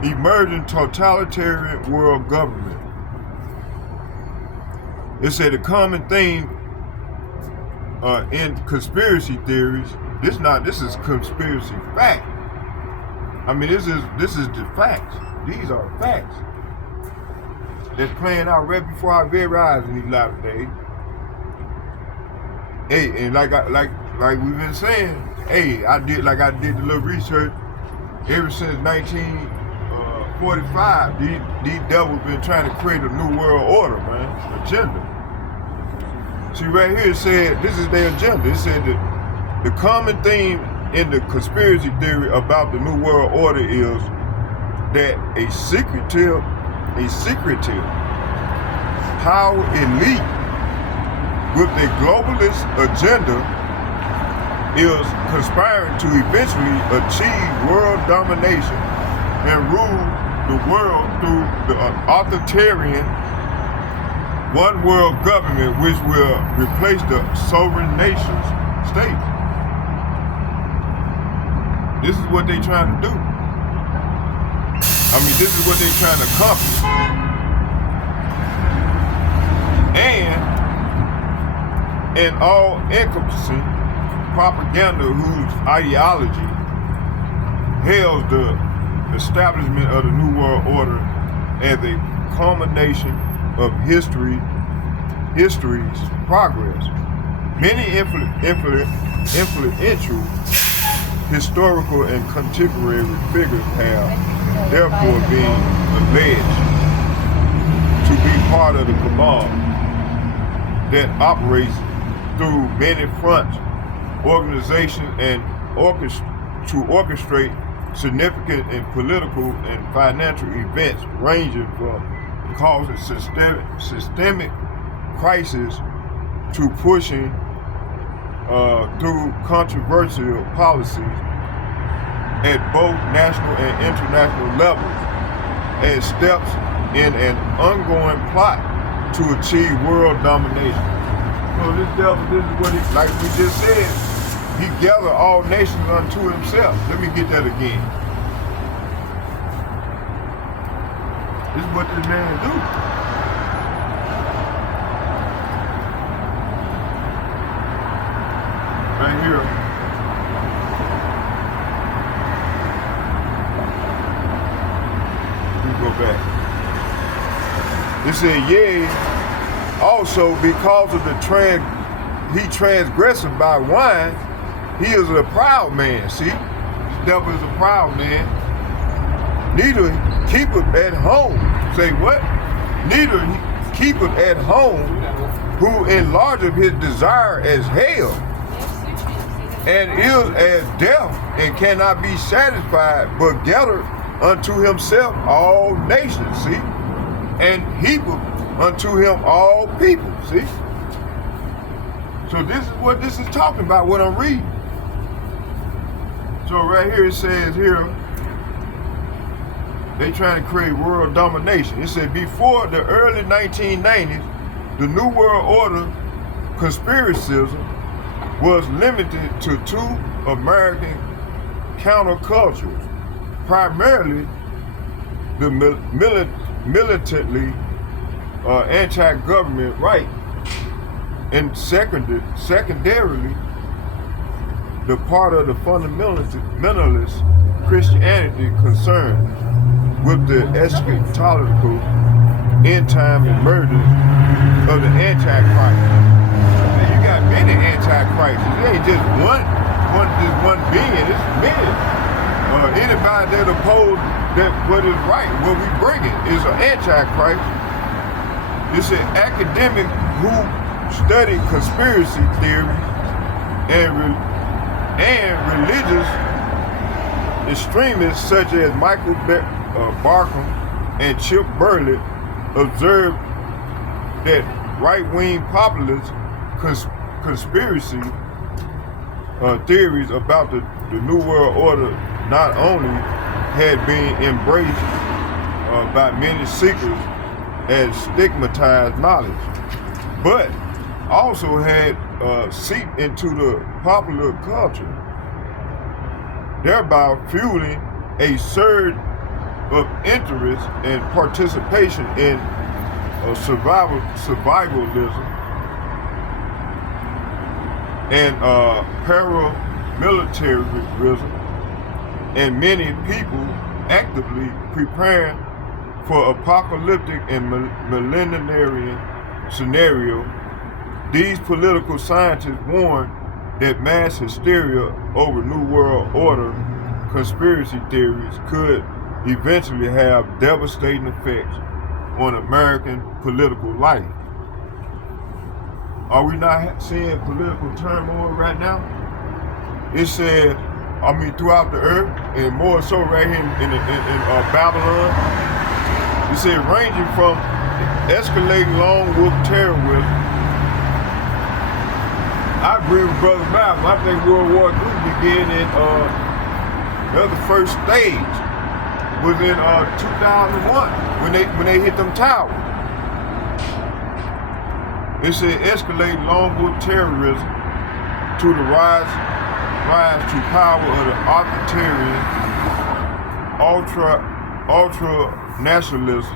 emerging totalitarian world government. It said a common theme in conspiracy theories. This is conspiracy fact. I mean, this is the facts. These are facts that's playing out right before our very eyes in these latter days. Hey, and like we've been saying, hey, I did the little research. Ever since 1945, these devils been trying to create a new world order, man, agenda. See right here, it said, this is their agenda. It said that the common theme in the conspiracy theory about the New World Order is that a secretive power elite with a globalist agenda is conspiring to eventually achieve world domination and rule the world through the authoritarian one world government, which will replace the sovereign nations states. This is what they're trying to do. I mean, this is what they're trying to accomplish. And an all-encompassing propaganda whose ideology hails the establishment of the New World Order as a culmination of history's progress. Many influential historical and contemporary figures have therefore been alleged to be part of the cabal that operates through many fronts, organizations, and to orchestrate significant and political and financial events ranging from causing systemic crisis to pushing through controversial policies at both national and international levels as steps in an ongoing plot to achieve world domination. So this devil, this is what he, like we just said, he gathered all nations unto himself. Let me get that again. This is what this man do. Right here. Let me go back. It said, yea, also because of the he transgressed by wine, he is a proud man. See, the devil is a proud man. Neither keepeth at home. Say what? Neither keepeth at home, who enlargeth his desire as hell, and is as death, and cannot be satisfied, but gathereth unto himself all nations. See, and heapeth unto him all people. See. So this is what this is talking about, what I'm reading. So right here it says here, they trying to create world domination. It said before the early 1990s, the New World Order conspiracism was limited to two American countercultures, primarily the militantly anti-government right, and secondarily the part of the fundamentalist Christianity concerned with the eschatological end-time emergence of the Antichrist. Now, you got many Antichrists. It ain't just one being, it's many. Anybody that oppose that what is right, what we bring it, is an Antichrist. It's an academic who study conspiracy theories and religious extremists such as Michael Barkham and Chip Burley observed that right-wing populist conspiracy theories about the New World Order not only had been embraced by many seekers as stigmatized knowledge, but also had seeped into the popular culture, thereby fueling a surge of interest and participation in survivalism and paramilitarism, and many people actively preparing for apocalyptic and millenarian scenario. These political scientists warn that mass hysteria over New World Order conspiracy theories could eventually have devastating effects on American political life. Are we not seeing political turmoil right now? It said throughout the earth, and more so right here in Babylon. You see, ranging from escalating lone wolf terrorism. I agree with Brother Malcolm. I think World War III began in the first stage was in 2001 when they hit them towers. It said escalate lone wolf terrorism to the rise to power of the authoritarian, ultra-nationalist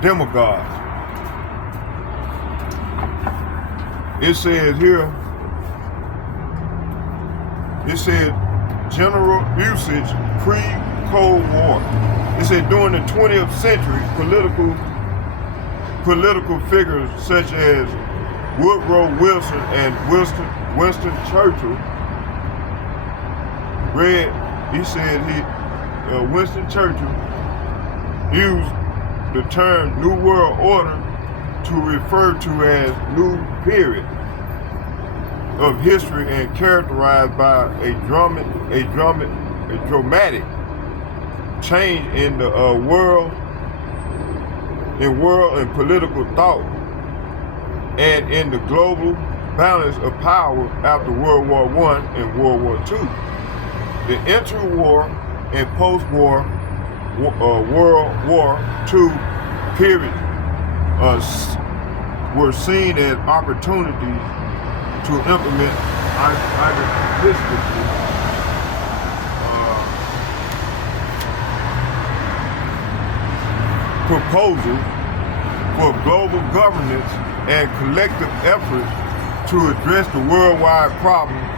demagogues. It says here, it said general usage pre-Cold War. It said during the 20th century, political figures such as Woodrow Wilson and Winston Churchill Winston Churchill used the term New World Order to refer to as new period of history and characterized by a dramatic change in the world and political thought and in the global balance of power after World War I and World War II. The interwar and post-war World War II period were seen as opportunities to implement idealistically proposals for global governance and collective efforts to address the worldwide problems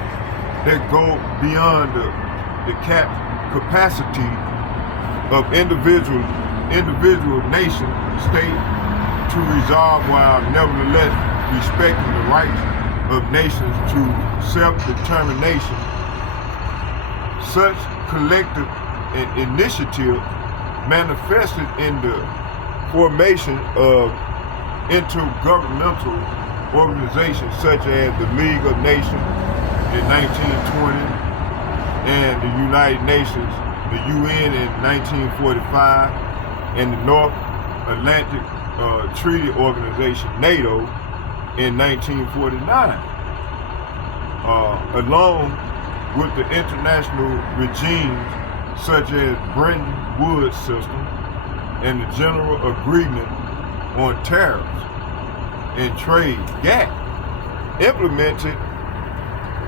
that go beyond the capacity of individual nation state to resolve, while nevertheless respecting the rights of nations to self-determination. Such collective initiative manifested in the formation of intergovernmental organizations such as the League of Nations in 1920 and the United Nations, the UN in 1945, and the North Atlantic Treaty Organization, NATO, in 1949, along with the international regimes such as Bretton Woods system and the General Agreement on Tariffs and Trade, GATT, implemented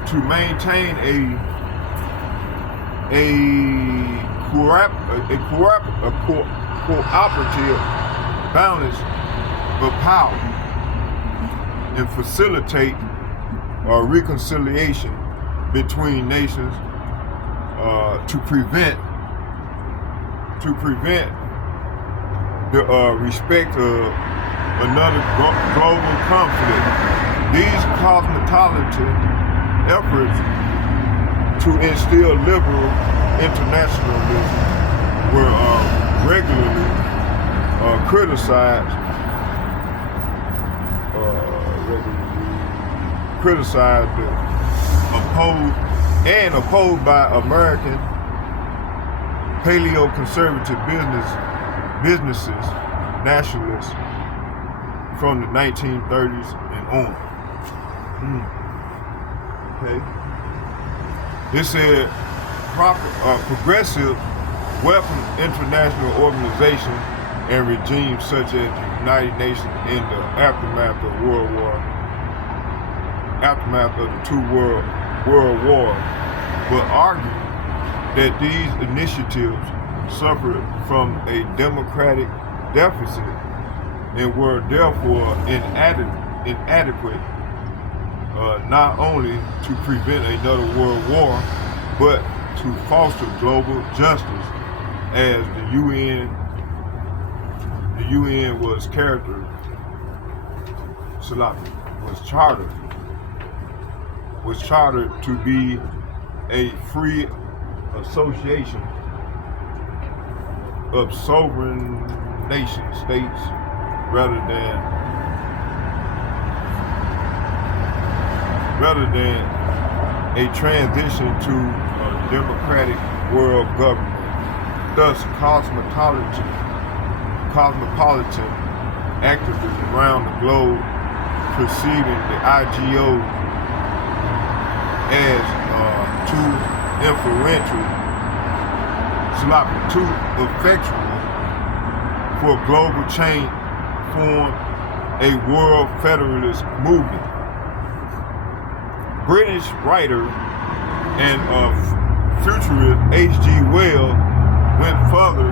to maintain a cooperative balance of power and facilitate reconciliation between nations to prevent the respect of another global conflict. These cosmetology efforts to instill liberal internationalism were regularly criticized opposed by American paleo-conservative businesses, nationalists from the 1930s and on. Okay. This is progressive weapon international organizations and regimes such as the United Nations in the aftermath of the two world wars, will argue that these initiatives suffered from a democratic deficit and were therefore inadequate not only to prevent another world war, but to foster global justice, as the UN was chartered to be a free association of sovereign nation states rather than a transition to a democratic world government. Thus, cosmopolitan activists around the globe perceiving the IGO as too effectual for global change, formed a world federalist movement. British writer and futurist H.G. Wells went further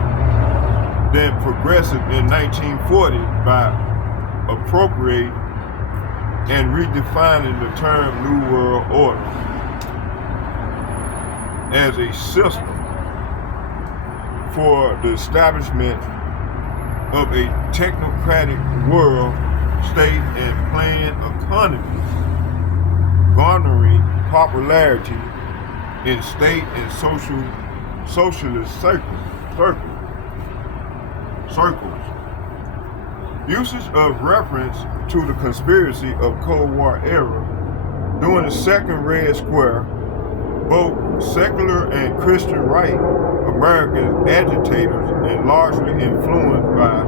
than progressive in 1940 by appropriating and redefining the term New World Order as a system for the establishment of a technocratic world state and planned economy, garnering popularity in state and socialist circles. Usage of reference to the conspiracy of Cold War era during the Second Red Square, both secular and Christian right American agitators and largely influenced by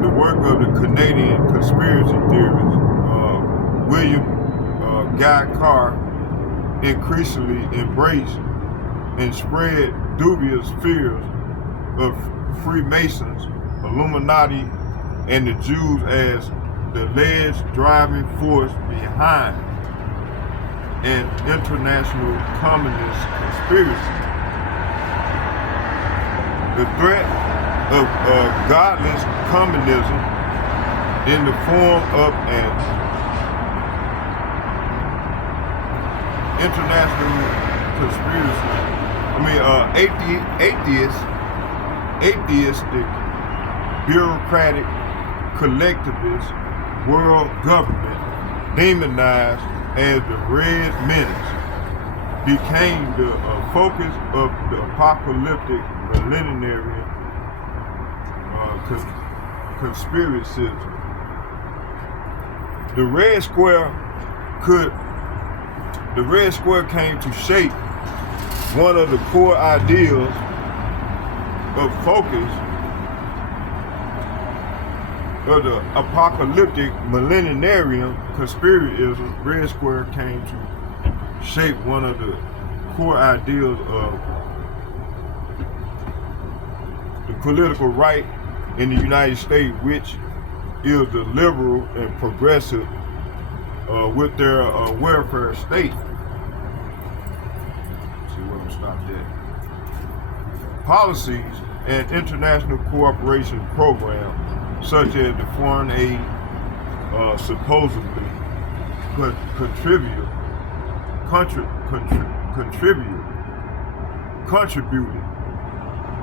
the work of the Canadian conspiracy theorist William Guy Carr increasingly embraced and spread dubious fears of Freemasons, Illuminati, and the Jews as the alleged driving force behind an international communist conspiracy. The threat of godless communism in the form of an international conspiracy, atheistic, bureaucratic, collectivist world government demonized as the Red Menace became the focus of the apocalyptic millenarian conspiracism. The Red Square came to shape one of the core ideals of focus of the apocalyptic millenarian conspiracism. Red Square came to shape one of the core ideals of the political right in the United States, which is the liberal and progressive with their welfare state. Let's see where we stop there. Policies and international cooperation programs, such as the foreign aid supposedly contributed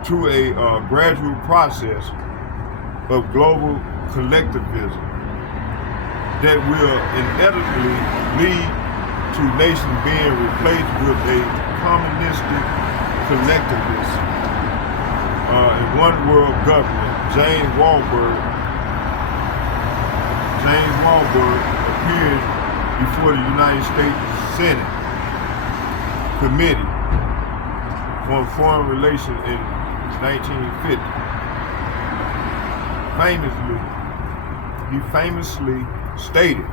to a gradual process of global collectivism that will inevitably lead to nations being replaced with a communistic collectivist and one world government. James Walberg appeared before the United States Senate Committee on Foreign Relations in 1950. He famously stated,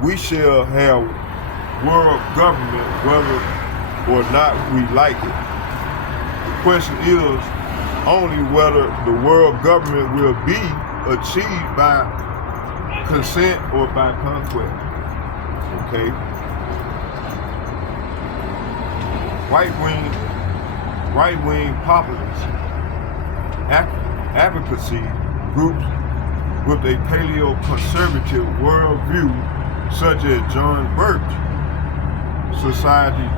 "We shall have world government whether or not we like it. The question is only whether the world government will be achieved by consent or by conquest." Okay. Right-wing populist advocacy groups with a paleo-conservative worldview, such as John Birch Society,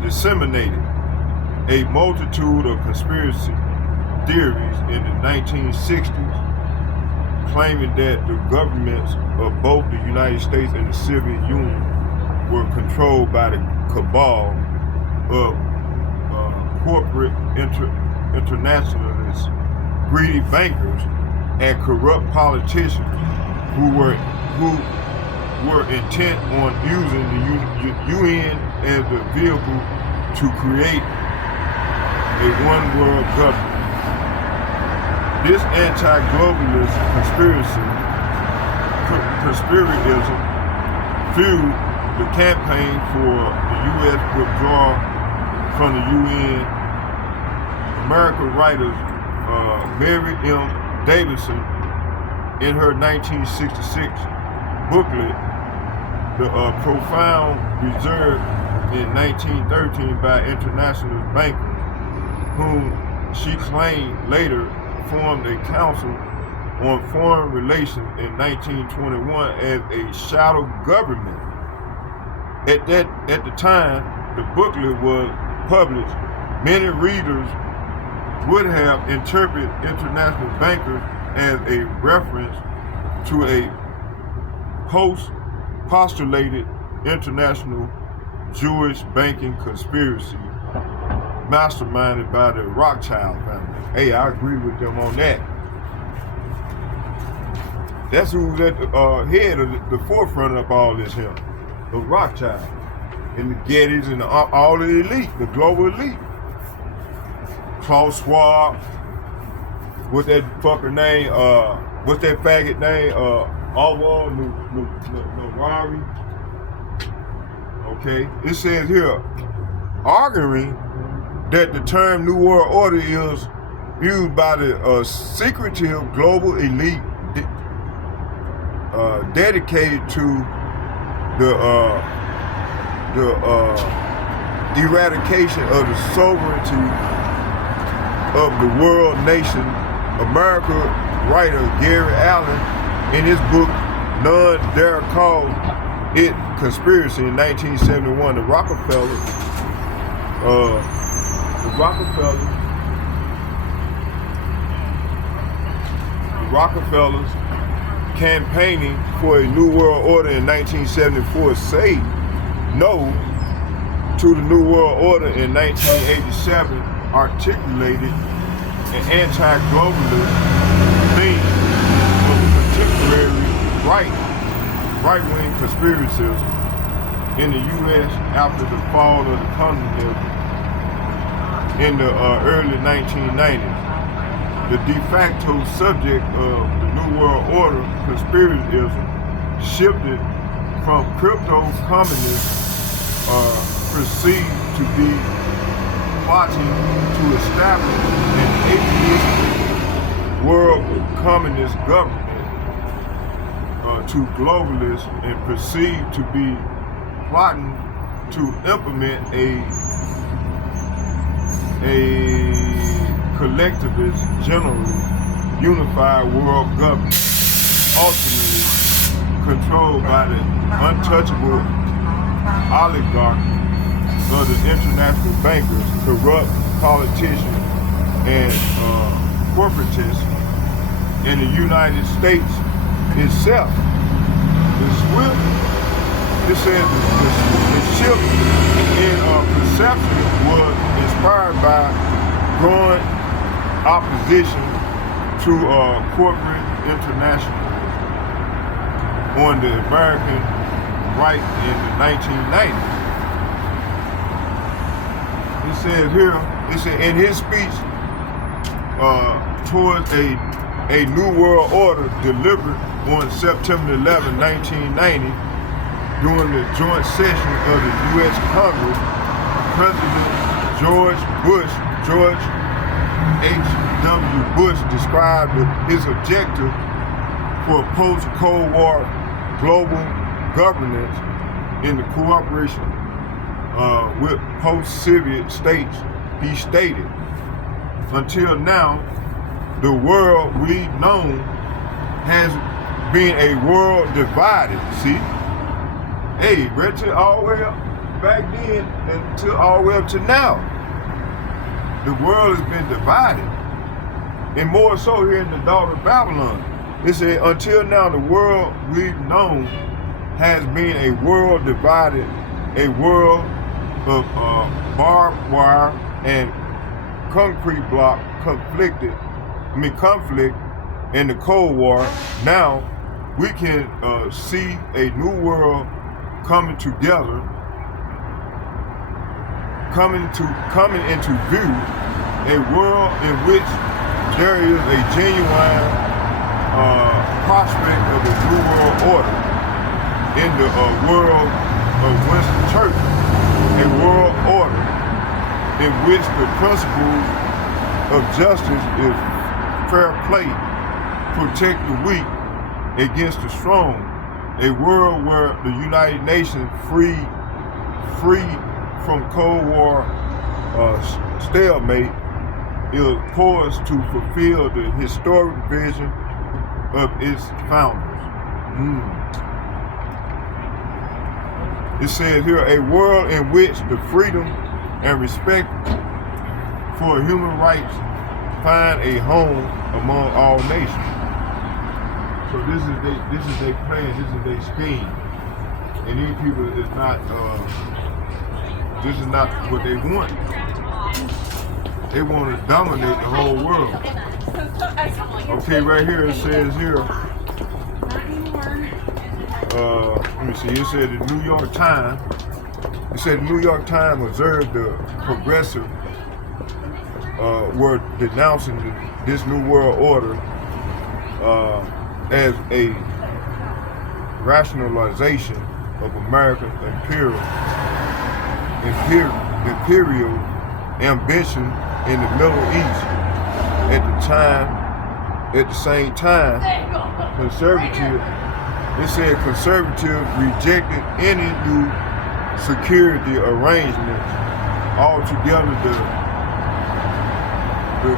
disseminated a multitude of conspiracy theories in the 1960s, claiming that the governments of both the United States and the Soviet Union were controlled by the cabal of corporate internationalists, greedy bankers, and corrupt politicians who were intent on using the UN as the vehicle to create a one-world government. This anti-globalist conspiracyism fueled the campaign for the U.S. withdrawal from the UN. American writer Mary M. Davidson, in her 1966 booklet, The Profound Reserve, in 1913 by international bankers, whom she claimed later formed a council on foreign relations in 1921 as a shadow government. At the time the booklet was published, many readers would have interpreted international bankers as a reference to a postulated international Jewish banking conspiracy masterminded by the Rothschild family. Hey, I agree with them on that. That's who's at the head of the forefront of all this here. The Rothschild and the Gettys and all the elite, the global elite. Klaus Schwab, what's that fucker name? What's that faggot name? Alwal Nawari. Okay, it says here, arguing that the term New World Order is used by the secretive global elite dedicated to the eradication of the sovereignty of the world nation. America writer Gary Allen, in his book None Dare Call It Conspiracy in 1971, the Rockefellers campaigning for a new world order in 1974 say no to the New World Order in 1987, articulated an anti-globalist theme of particularly right-wing conspiracies in the U.S. after the fall of the communism in the early 1990s. The de facto subject of the New World Order conspiracyism shifted from crypto-communists perceived to be plotting to establish an atheistic world communist government to globalists and perceived to be plotting to implement a collectivist, generally unified world government, ultimately controlled by the untouchable oligarchy of the international bankers, corrupt politicians, and corporatists in the United States itself. It says the shift in perception was inspired by growing opposition to corporate internationalism on the American right in the 1990s. It says here, in his speech towards a New World Order delivered on September 11, 1990, during the joint session of the U.S. Congress, President George H.W. Bush described his objective for post-Cold War global governance in the cooperation with post-Soviet states. He stated, until now, the world we've known has been a world divided, see? Hey, right to all the way up back then and to all the way up to now. The world has been divided. And more so here in the daughter of Babylon. It said, until now, the world we've known has been a world divided, a world of barbed wire and concrete block conflict in the Cold War. Now, we can see a new world coming together, coming into view, a world in which there is a genuine prospect of a new world order in the world of Winston Churchill, a world order in which the principles of justice is fair play, protect the weak against the strong, a world where the United Nations free from Cold War stalemate is poised to fulfill the historic vision of its founders. It says here, a world in which the freedom and respect for human rights find a home among all nations. So this is their plan, this is their scheme. And these people is not this is not what they want. They want to dominate the whole world. Okay, right here it says here, let me see, it said the New York Times, observed the progressive were denouncing this New World Order as a rationalization of American imperial ambition in the Middle East. At the same time, conservatives rejected any new security arrangements altogether. The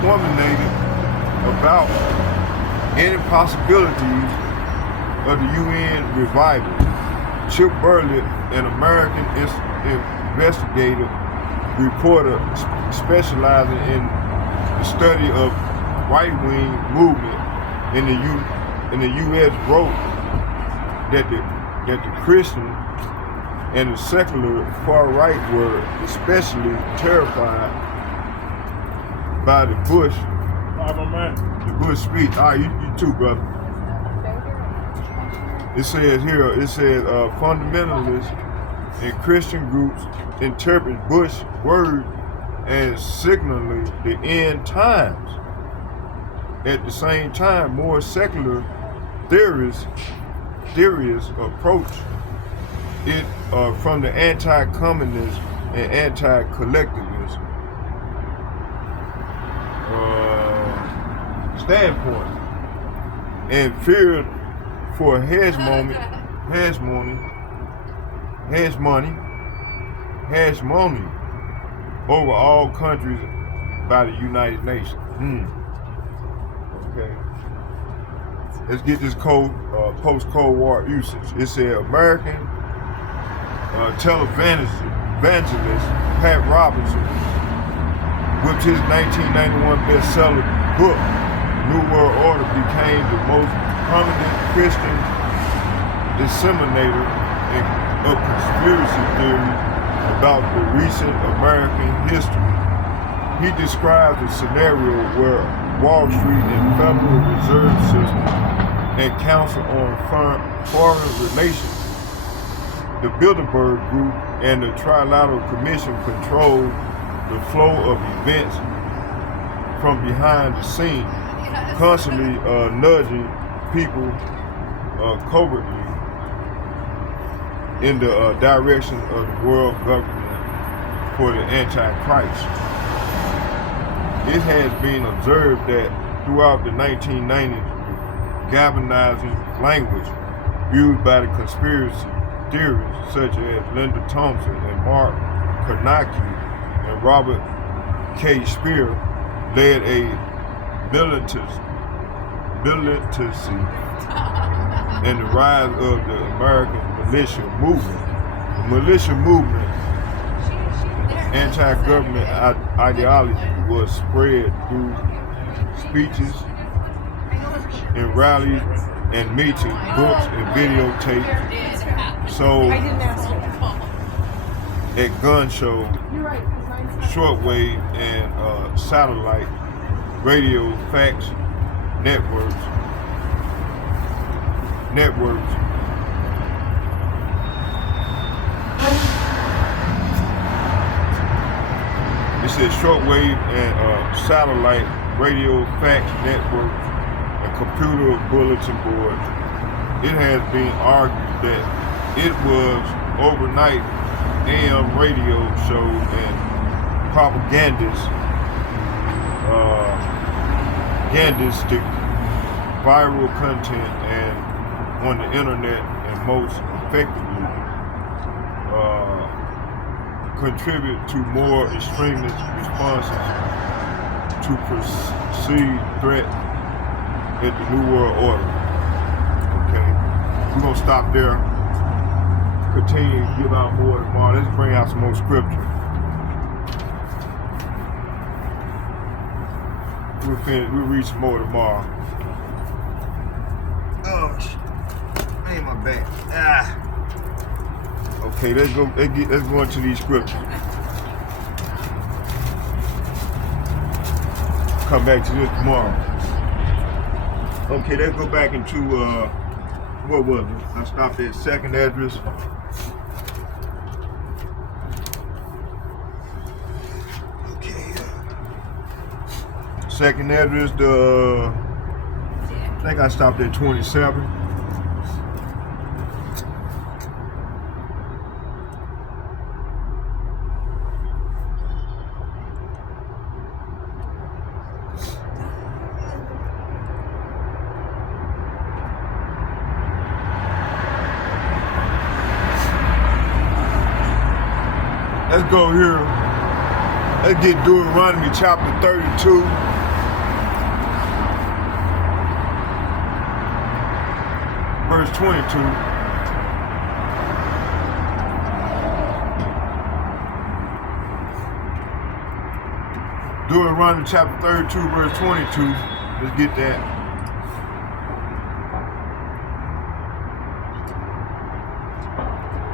formulated about any possibilities of the UN revival. Chip Burley, an American investigative reporter specializing in the study of right-wing movement in the U.S., wrote that the Christian and the secular far right were especially terrified by the Bush speech. You too, brother. It says here, fundamentalists and Christian groups interpret Bush's words as signaling the end times. At the same time, more secular theorists approach it from the anti-communist and anti-collectivist standpoint, and feared for hegemony over all countries by the United Nations. Okay. Let's get this post-Cold War usage. It said American televangelist Pat Robertson, with his 1991 bestseller book, New World Order, became the most prominent Christian disseminator of conspiracy theories about the recent American history. He describes a scenario where Wall Street and Federal Reserve System and Council on Foreign Relations, the Bilderberg Group, and the Trilateral Commission control the flow of events from behind the scenes, constantly nudging people covertly in the direction of the world government for the Antichrist. It has been observed that throughout the 1990s, galvanizing language used by the conspiracy theorists such as Linda Thompson and Mark Kornacki and Robert K. Speer led a militancy and the rise of the American militia movement. The militia movement anti-government ideology was spread through speeches and rallies and meetings, books and videotapes, sold at gun shows, shortwave and satellite radio facts networks. It says shortwave and satellite radio fax networks and computer bulletin boards. It has been argued that it was overnight AM radio shows and propagandistic viral content and on the internet and most effectively contribute to more extremist responses to perceived threat at the New World Order. Okay, we're gonna stop there. Continue to give out more tomorrow. Let's bring out some more scripture. We'll read some more tomorrow. Oh shit. Ain't my back. Okay, let's go into these scriptures. Come back to this tomorrow. Okay, let's go back into what was it? I stopped at 2nd Esdras. Okay. 2nd Esdras, I think I stopped at 27. Let's go here. Let's get Deuteronomy chapter 32. Verse 22. Deuteronomy chapter 32, verse 22. Let's get that.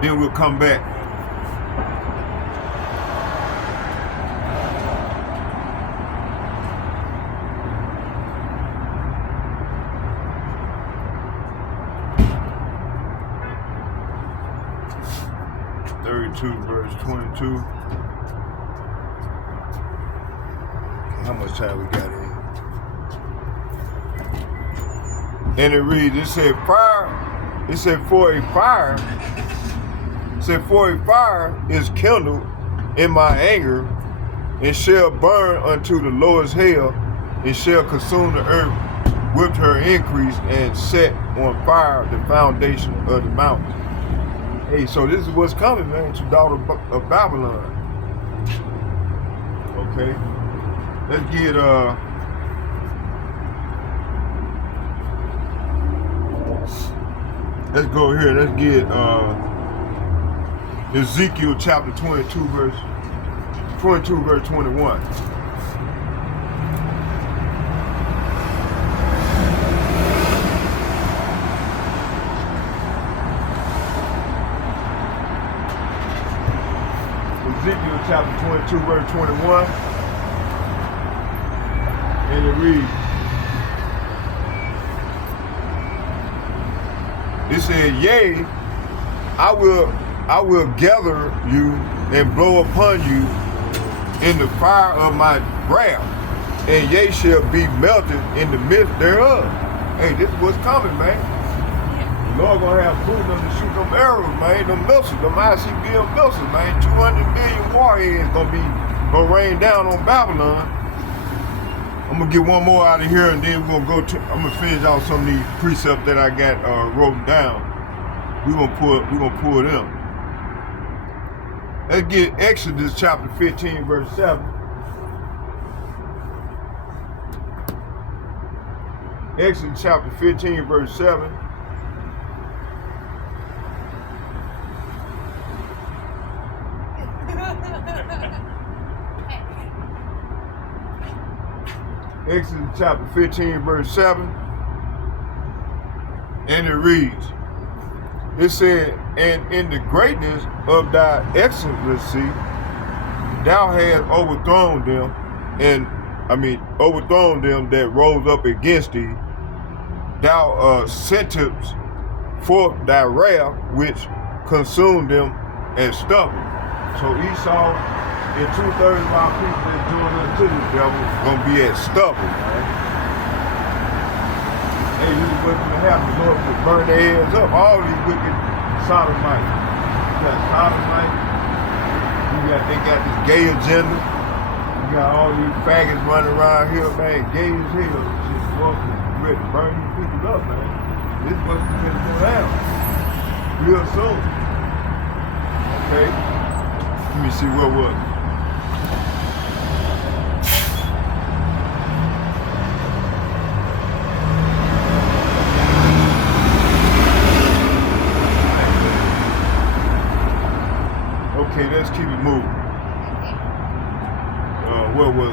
Then we'll come back. Verse 22. How much time we got in? And it reads, it said fire, it said for a fire is kindled in my anger, and shall burn unto the lowest hell, and shall consume the earth with her increase, and set on fire the foundation of the mountains. Hey, so this is what's coming, man, to daughter of Babylon. Okay. Let's get let's go here. Let's get Ezekiel chapter 22 verse 21. Ezekiel chapter 22, verse 21, and it reads, it said, yea, I will gather you and blow upon you in the fire of my wrath, and ye shall be melted in the midst thereof. Hey, this is what's coming, man. The Lord gonna have Putin to shoot them arrows, man, them missiles, them ICBM missiles, man. 200 million warheads gonna rain down on Babylon. I'm gonna get one more out of here, and then we're gonna I'm gonna finish out some of these precepts that I got wrote down. We're gonna pull them. Let's get Exodus chapter 15, verse 7. Exodus chapter 15, verse 7. Exodus chapter 15, verse 7. And it reads, it said, and in the greatness of thy excellency, thou hast overthrown them, and overthrown them that rose up against thee. Thou sentest forth thy wrath, which consumed them and stuck them. So Esau and 2/3 of our people that joined unto the devil gonna be at stubble, man. Hey, you know what's gonna happen? The Lord will burn their heads up. All these wicked sodomites. You got sodomites. They got this gay agenda. You got all these faggots running around here, man, gay as hell. Just walking, ready to burn these people up, man. This is what's going to go down real soon. Okay? Let me see what was. Okay, let's keep it moving.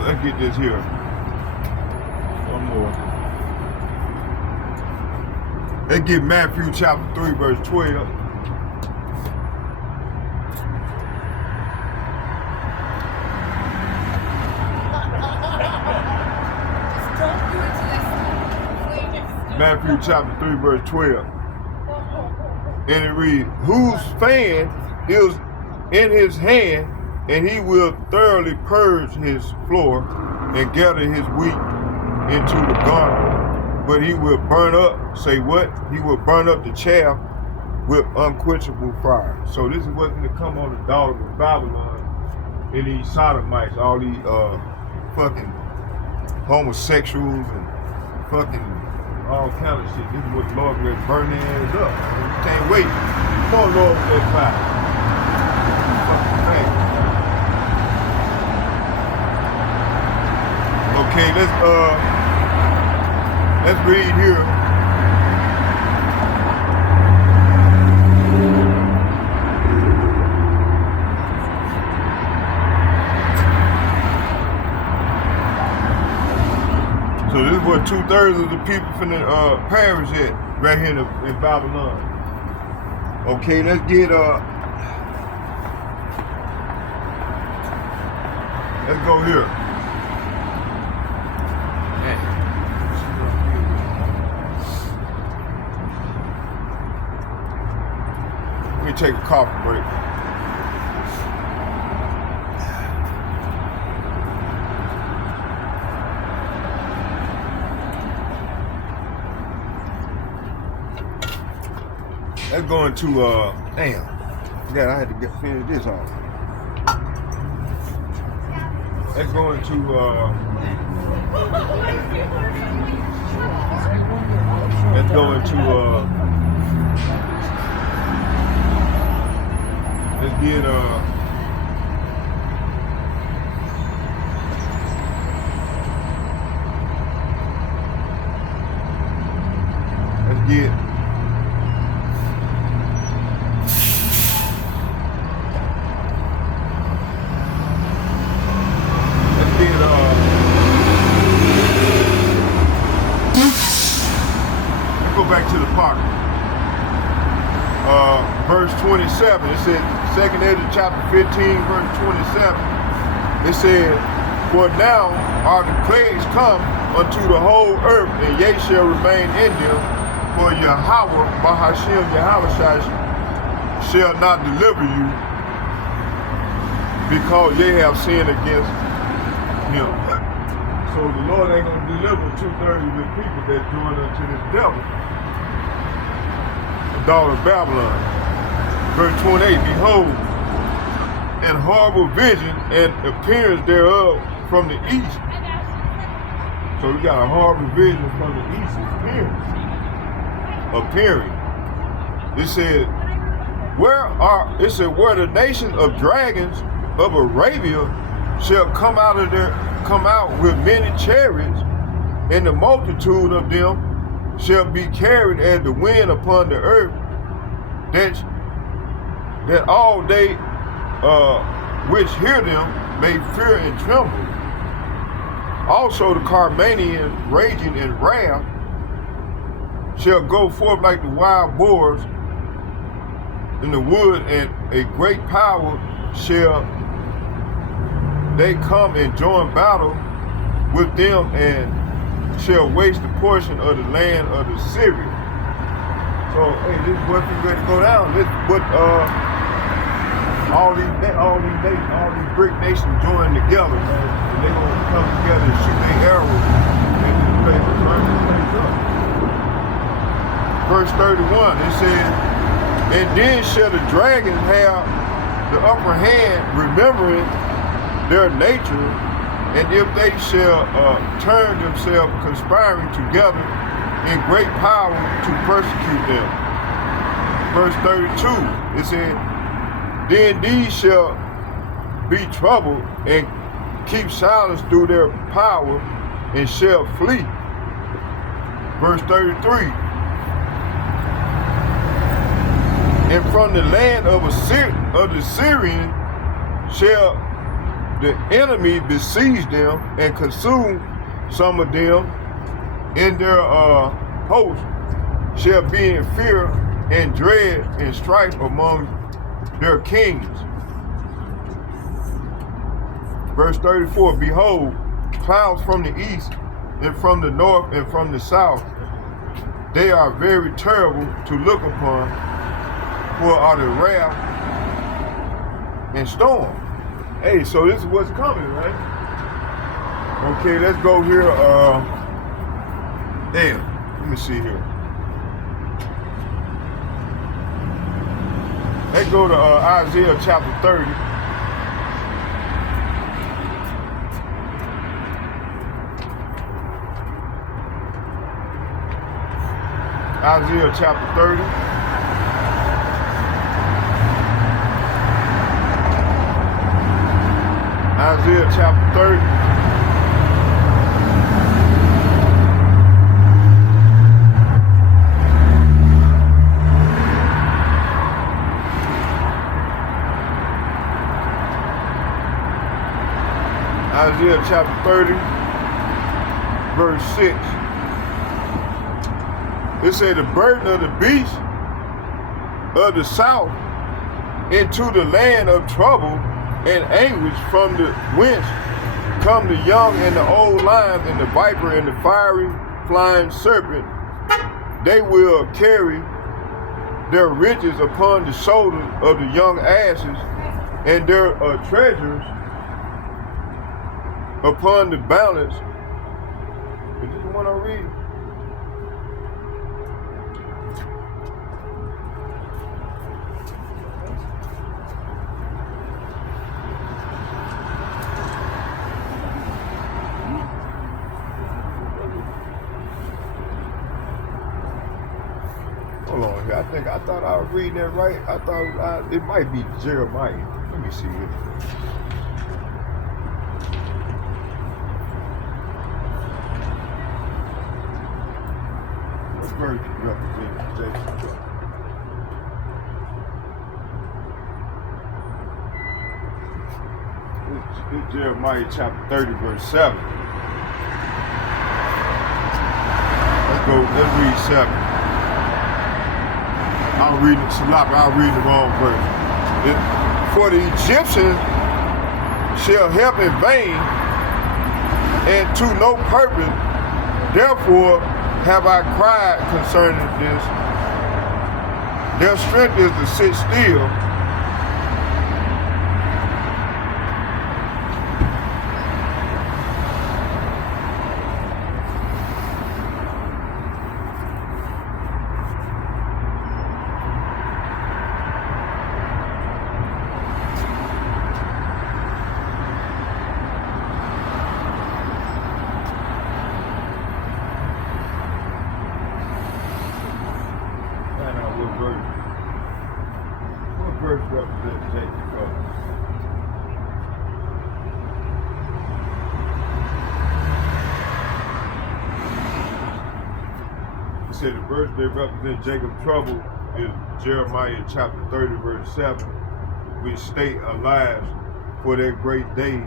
Let's get this here. One more. Let's get Matthew chapter 3, verse 12. Matthew chapter 3, verse 12. And it reads, whose fan is in his hand, and he will thoroughly purge his floor and gather his wheat into the garner. But he will burn up, say what? He will burn up the chaff with unquenchable fire. So this is what's going to come on the daughter of Babylon and these sodomites, all these fucking homosexuals and fucking all kind of shit. This is what the Lord will burn their ass up. You can't wait. Come on, Lord, with that fire. Okay, let's read here. So this is what 2/3 of the people from the perish at right here in Babylon. Okay, let's get let's go here. Let me take a coffee break. Let's go into damn. Yeah, I had to finish this off. Let's go into let's get let's get back to the park. Verse 27, it said, second Ezra chapter 15, verse 27, it said, for now are the plagues come unto the whole earth, and ye shall remain in them, for Yahweh, Bahashim Yahweh shall not deliver you, because ye have sinned against him. So the Lord ain't going to deliver 2/3 of the people that join unto this devil. Daughter of Babylon. Verse 28, behold, an horrible vision and appearance thereof from the east. So we got a horrible vision from the east appearing. It said, where the nations of dragons of Arabia shall come out with many chariots, and the multitude of them shall be carried as the wind upon the earth, that all they which hear them may fear and tremble. Also the Carmanians raging in wrath shall go forth like the wild boars in the wood, and a great power shall they come and join battle with them and shall waste a portion of the land of the Syrians. So, hey, this is what's ready to go down. This is what all these Greek nations join together, man. And they're gonna come together and shoot their arrows in this place and burn this place up. Verse 31, it says, and then shall the dragons have the upper hand, remembering their nature, and if they shall turn themselves conspiring together in great power to persecute them. Verse 32, it says, then these shall be troubled and keep silence through their power and shall flee. Verse 33, and from the land of the Syrian shall the enemy besiege them and consume some of them, in their host shall be in fear and dread and strife among their kings. Verse 34, behold, clouds from the east and from the north and from the south, they are very terrible to look upon, for are the wrath and storm. Hey, so this is what's coming, right? Okay, let's go here. Let me see here. Let's go to Isaiah chapter 30. Isaiah chapter 30. Isaiah chapter 30. Isaiah chapter 30, verse 6. It said, the burden of the beast of the south into the land of trouble and anguish, from the whence come the young and the old lion and the viper and the fiery flying serpent. They will carry their riches upon the shoulders of the young asses, and their treasures upon the balance. Is this the one I read? Hold on here. I thought I was reading that right. I thought it might be Jeremiah. Let me see here. What verse represents Jacob? It's Jeremiah chapter 30, verse 7. Let's read 7. I'll read the wrong verse. For the Egyptians shall help in vain and to no purpose. Therefore have I cried concerning this. Their strength is to sit still. What verse represents Jacob? It said the verse that represents Jacob's trouble is Jeremiah chapter 30, verse 7, which state alive for that great day,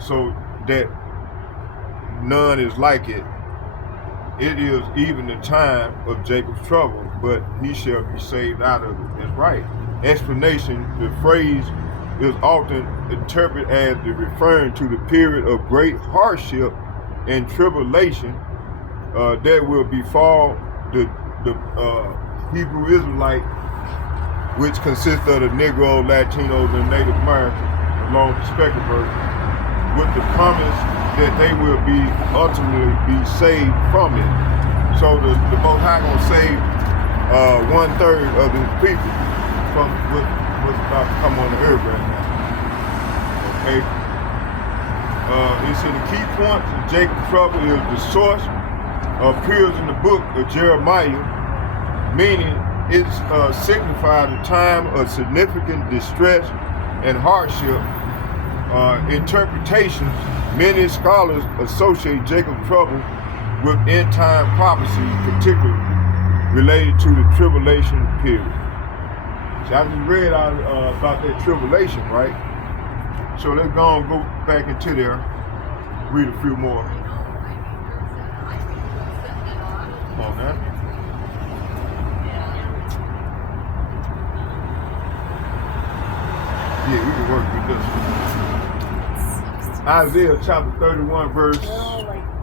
so that none is like it. It is even the time of Jacob's trouble, but he shall be saved out of it. That's right. Explanation, the phrase is often interpreted as referring to the period of great hardship and tribulation that will befall the Hebrew Israelite, which consists of the Negro, Latinos, and Native Americans, along the spectrum version, with the promise that they will be ultimately be saved from it. So the Most High gonna save 1/3 of his people from what's about to come on the earth right now. Okay. It's in the key points. Jacob's trouble is the source. Appears in the book of Jeremiah, meaning it signifies a time of significant distress and hardship. Interpretations, many scholars associate Jacob's trouble with end-time prophecy, particularly related to the tribulation period. So I just read out about that tribulation, right? So let's go back into there, read a few more. Come on, man. Yeah, we can work with this. Isaiah chapter 31, verse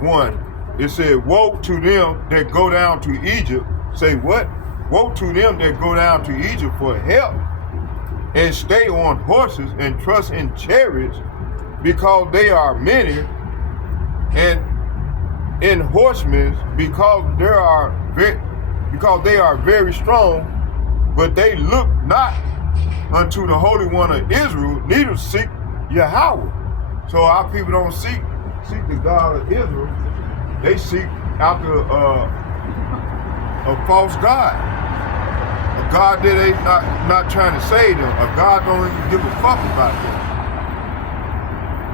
1. It said, woe to them that go down to Egypt. Say what? Woe to them that go down to Egypt for help and stay on horses and trust in chariots, because they are many, and in horsemen, because they are very strong, but they look not unto the Holy One of Israel, neither seek Yahweh. So our people don't seek the God of Israel. They seek after a false God. A God that they not trying to save them. A God don't even give a fuck about them.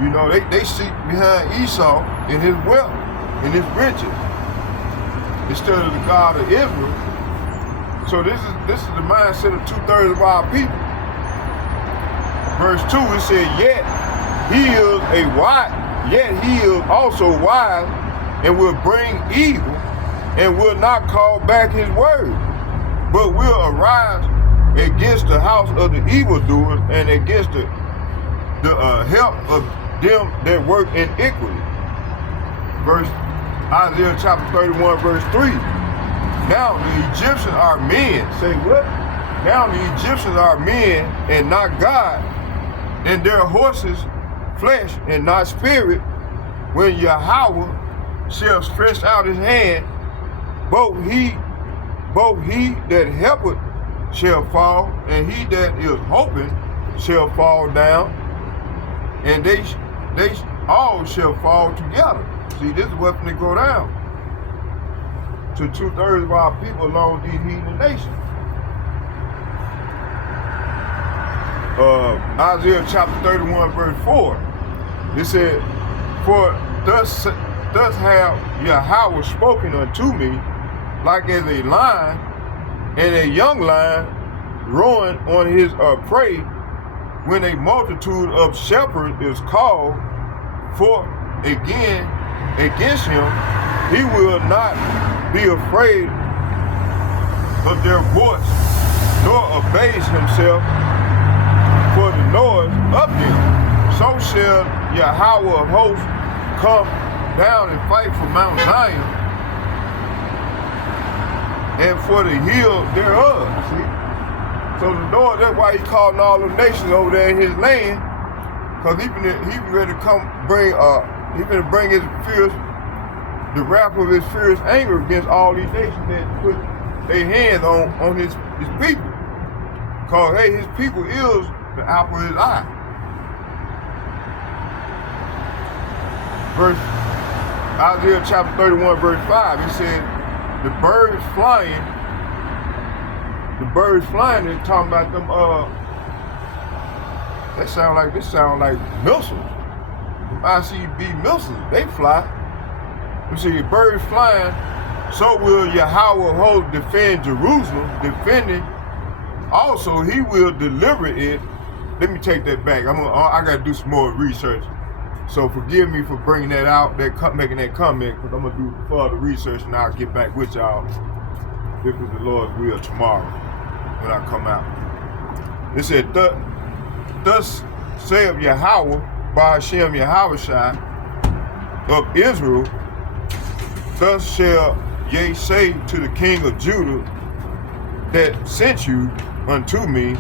You know, they seek behind Esau in his wealth, in his riches, instead of the God of Israel. So this is the mindset of 2/3 of our people. Verse 2, it said, yet he is also wise, and will bring evil, and will not call back his word, but will arise against the house of the evildoers, and against the help of them that work iniquity. Isaiah chapter 31, verse 3. Now the Egyptians are men. Say what? Now the Egyptians are men and not God, and their horses flesh and not spirit. When Yahweh shall stretch out his hand, both he that helpeth shall fall, and he that is hoping shall fall down, and they all shall fall together. See, this is what's going to go down to 2/3 of our people along these heathen nations. Isaiah chapter 31, verse 4. It said, for thus have Yahweh spoken unto me, like as a lion and a young lion roaring on his prey, when a multitude of shepherds is called forth again against him, he will not be afraid of their voice, nor abase himself for the noise of them. So shall Yahweh of hosts come down and fight for Mount Zion and for the hill thereof. See? So the Lord, that's why he calling all the nations over there in his land, because he ready to come bring he gonna bring his fierce, the wrath of his fierce anger against all these nations that put their hands on his people. Because hey, his people is the apple of his eye. Isaiah chapter 31, verse 5, it said, the birds flying, they're talking about them, this sound like missiles. ICB missiles, they fly. You see, birds flying, so will Yahweh host defend Jerusalem, defending. Also, he will deliver it. Let me take that back. I got to do some more research. So forgive me for bringing that out, making that comment, because I'm going to do further research and I'll get back with y'all, if it's the Lord's will, tomorrow when I come out. It said, thus saith Yahweh, Ba'ashem Yahushai of Israel, thus shall ye say to the king of Judah that sent you unto me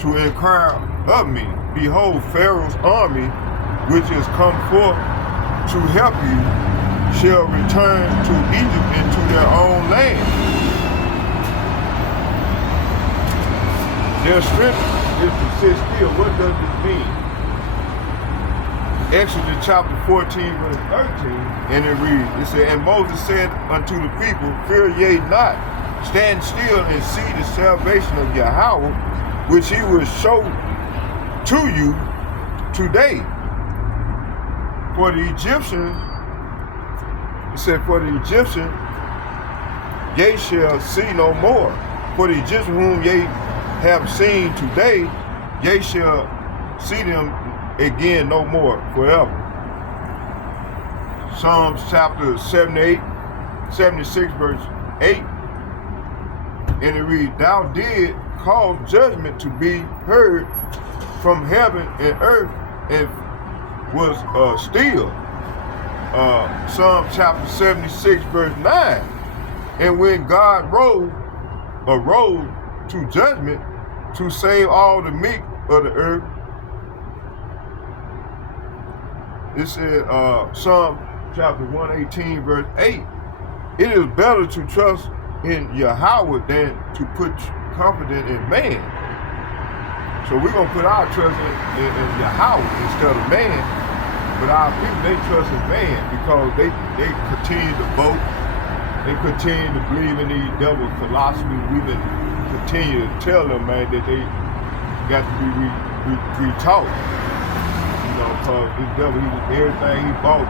to inquire of me, behold, Pharaoh's army, which is come forth to help you, shall return to Egypt into their own land. Their strength is to sit still. What does this mean? Exodus chapter 14, verse 13, and it reads, it said, and Moses said unto the people, fear ye not, stand still and see the salvation of Yahweh, which he will show to you today. For the Egyptians, it said, for the Egyptian, ye shall see no more. For the Egyptian whom ye have seen today, ye shall see them again no more forever. Psalms chapter 76, verse 8, and it reads, thou did cause judgment to be heard from heaven and earth, and was still. Psalm chapter 76, verse 9, and when God arose to judgment to save all the meek of the earth, it said, Psalm chapter 118, verse 8, it is better to trust in Yahweh than to put confidence in man. So we're going to put our trust in Yahweh instead of man. But our people, they trust in man because they continue to vote. They continue to believe in these devil philosophies. We've been continue to tell them, man, that they got to be retaught. You know, because this devil, everything he bought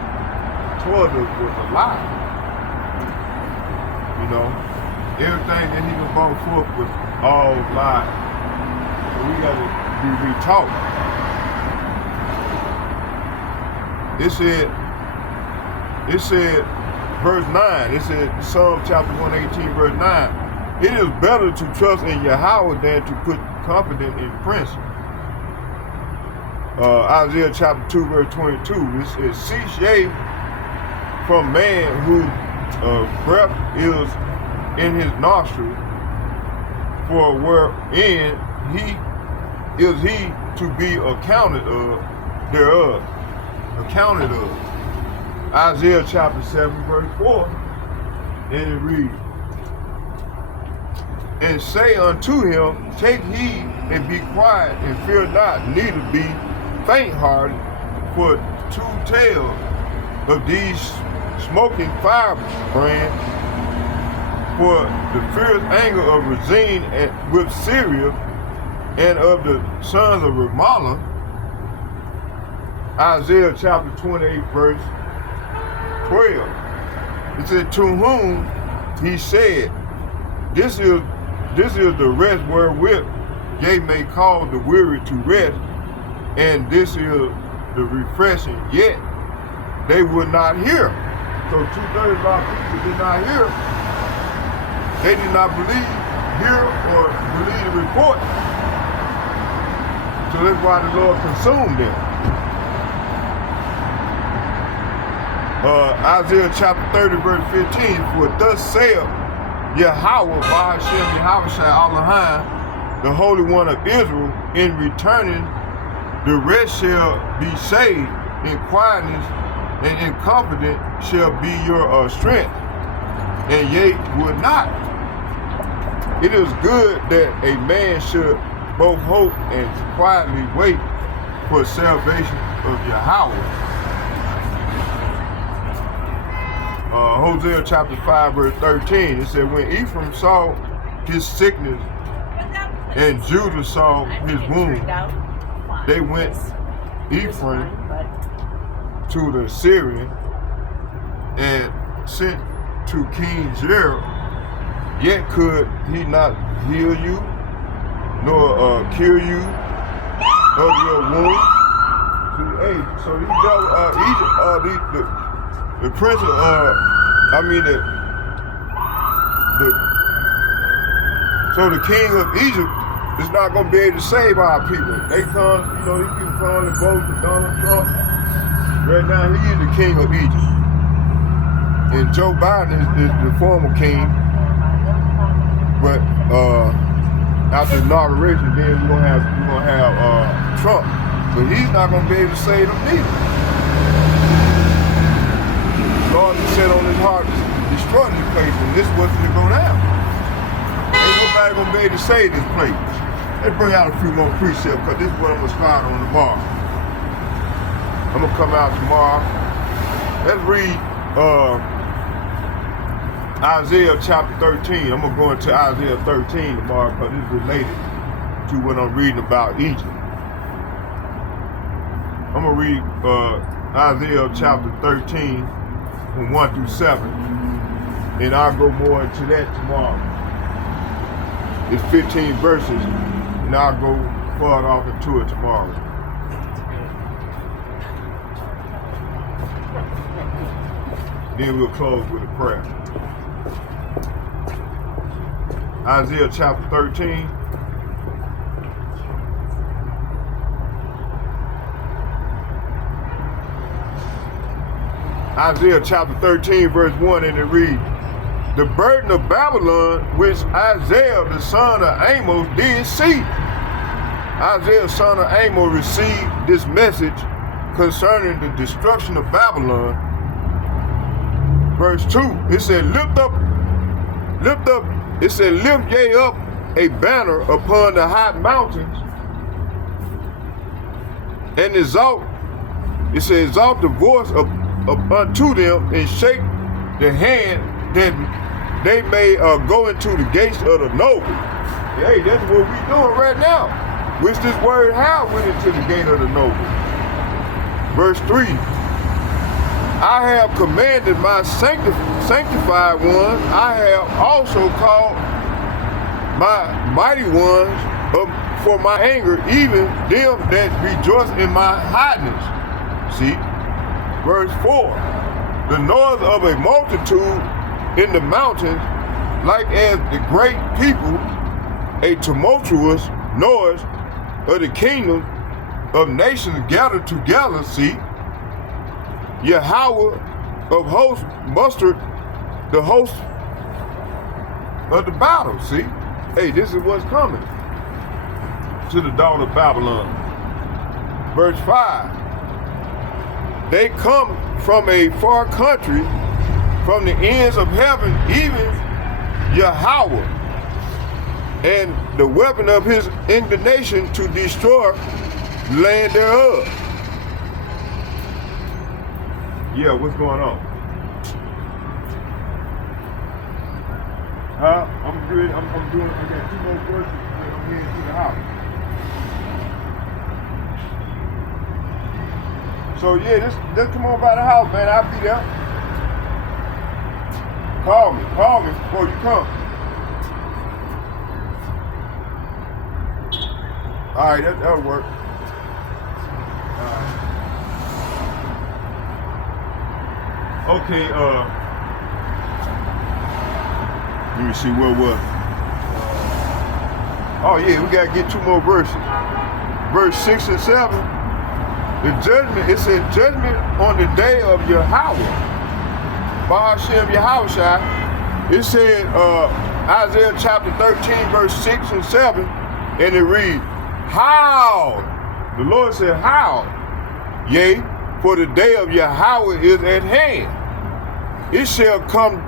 toward us was a lie. You know, everything that he was brought forth was all lies. So we got to be retaught. It said, verse 9, it said, Psalm chapter 118, verse 9, it is better to trust in Yahweh than to put confidence in prince. Isaiah chapter 2, verse 22, it says, cease ye from man whose breath is in his nostril, for wherein he to be accounted of thereof. Accounted of. Isaiah chapter 7, verse 4, and it reads, and say unto him, take heed and be quiet, and fear not, neither be faint-hearted, for two tales of these smoking firebrands, for the fierce anger of Rezin with Syria, and of the sons of Ramallah. Isaiah chapter 28, verse 12. It said, to whom he said, this is the rest wherewith ye may call the weary to rest, and this is the refreshing, yet they would not hear. So 2/3 of our people did not hear. They did not hear or believe the report. So that's why the Lord consumed them. Isaiah chapter 30, verse 15, for thus saith Yahweh, Ba'ashem Yahushai Elohim, the Holy One of Israel, in returning the rest shall be saved, in quietness and in confidence shall be your strength, and ye would not. It is good that a man should both hope and quietly wait for salvation of Yahweh. Hosea chapter 5, verse 13, it said, when Ephraim saw his sickness and Judah saw his wound, they went Ephraim to the Syrian and sent to King Jeroboam, yet could he not heal you, nor cure you of your wound. So these Egypt, the prince of, so the king of Egypt it's not gonna be able to save our people. They come, you know, these people come and vote for Donald Trump. Right now, he is the king of Egypt. And Joe Biden is the former king. But after the inauguration, then we're gonna have Trump. But he's not gonna be able to save them neither. Lord has set on his heart to destroy this place, and this is what's gonna go down. Ain't nobody gonna be able to save this place. Let's bring out a few more precepts, because this is what I'm gonna start on tomorrow. I'm gonna come out tomorrow. Let's read Isaiah chapter 13. I'm gonna go into Isaiah 13 tomorrow, because it's related to what I'm reading about Egypt. I'm gonna read Isaiah chapter 13 from 1 through 7, and I'll go more into that tomorrow. It's 15 verses, and I'll go further off into it tomorrow. Then we'll close with a prayer. Isaiah chapter 13. Isaiah chapter 13, verse 1, and it reads, "The burden of Babylon, which Isaiah the son of Amos did see." Isaiah the son of Amos received this message concerning the destruction of Babylon. Verse 2, it said, lift up, it said, lift ye up a banner upon the high mountains, and exalt, it said, exalt the voice of unto them, and shake the hand, that they may go into the gates of the noble. Hey, that's what we doing right now. Which this word how went into the gate of the noble. Verse 3, I have commanded my sanctified ones, I have also called my mighty ones for my anger, even them that rejoice in my highness. See? Verse 4, the noise of a multitude in the mountains, like as the great people, a tumultuous noise of the kingdom of nations gathered together. See, Yahweh of hosts mustered the host of the battle. See, hey, this is what's coming to the daughter of Babylon. Verse 5, they come from a far country, from the ends of heaven, even Yahweh, and the weapon of his indignation to destroy the land thereof. Yeah, what's going on? I'm doing, I got 2 more verses, and I'm heading to the house. So yeah, just come on by the house, man. I'll be there. Call me before you come. All right, that'll work. Okay, let me see where was. Oh yeah, we gotta get 2 more verses. Verse 6 and 7. The judgment, it said judgment on the day of Yahweh. Bahashem Yahushua. It said Isaiah chapter 13, verse 6 and 7, and it reads, how? The Lord said, how? Yea, for the day of Yahweh is at hand. It shall come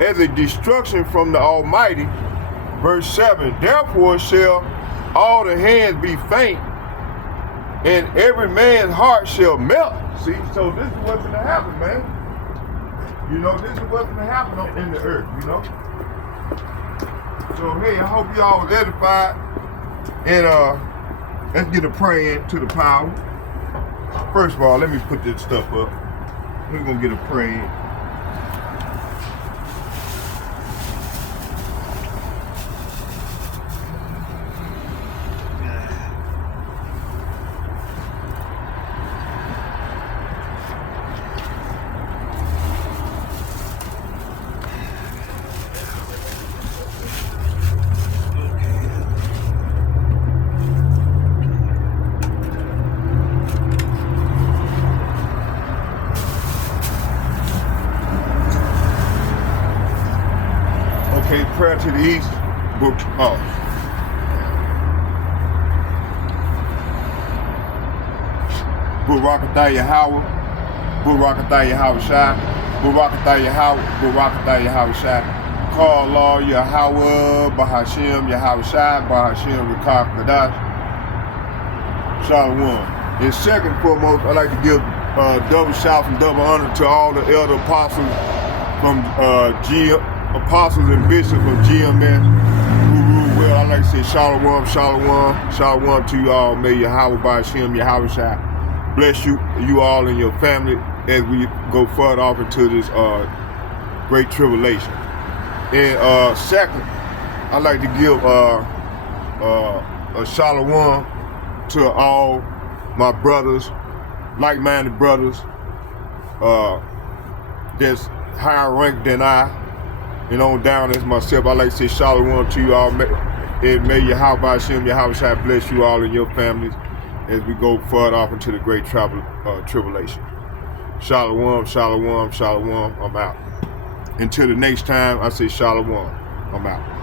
as a destruction from the Almighty. Verse 7, therefore shall all the hands be faint, and every man's heart shall melt. See, so this is what's going to happen, man. You know, this is what's going to happen in the earth, you know. So, hey, I hope you all was edified. And let's get a prayer to the power. First of all, let me put this stuff up. We're going to get a prayer. prayer to the east. Barakatah Yahweh, Barakatah Yahweh Shai, Barakatah Yahweh, Barakatah Yahweh Shai. Call Allah Yahweh, Bahashim Yahweh Shai, Bahashim Rikah Kadash. Shalom. And second and foremost, I'd like to give double shout and double honor to all the elder apostles from apostles and bishops of GMS who rule well. I'd like to say Shalom, Shalom, Shalom to you all. May Yahweh Bahashim Yahweh Shai bless you all and your family as we go further off into this great tribulation. And second, I'd like to give a shalom to all my brothers, like-minded brothers, that's higher ranked than I, and on down as myself. I'd like to say shalom to you all. May Yahweh Hashem, Yahweh Shai bless you all and your families as we go further off into the great tribulation. Shalom, shalom, shalom. I'm out. Until the next time, I say shalom. I'm out.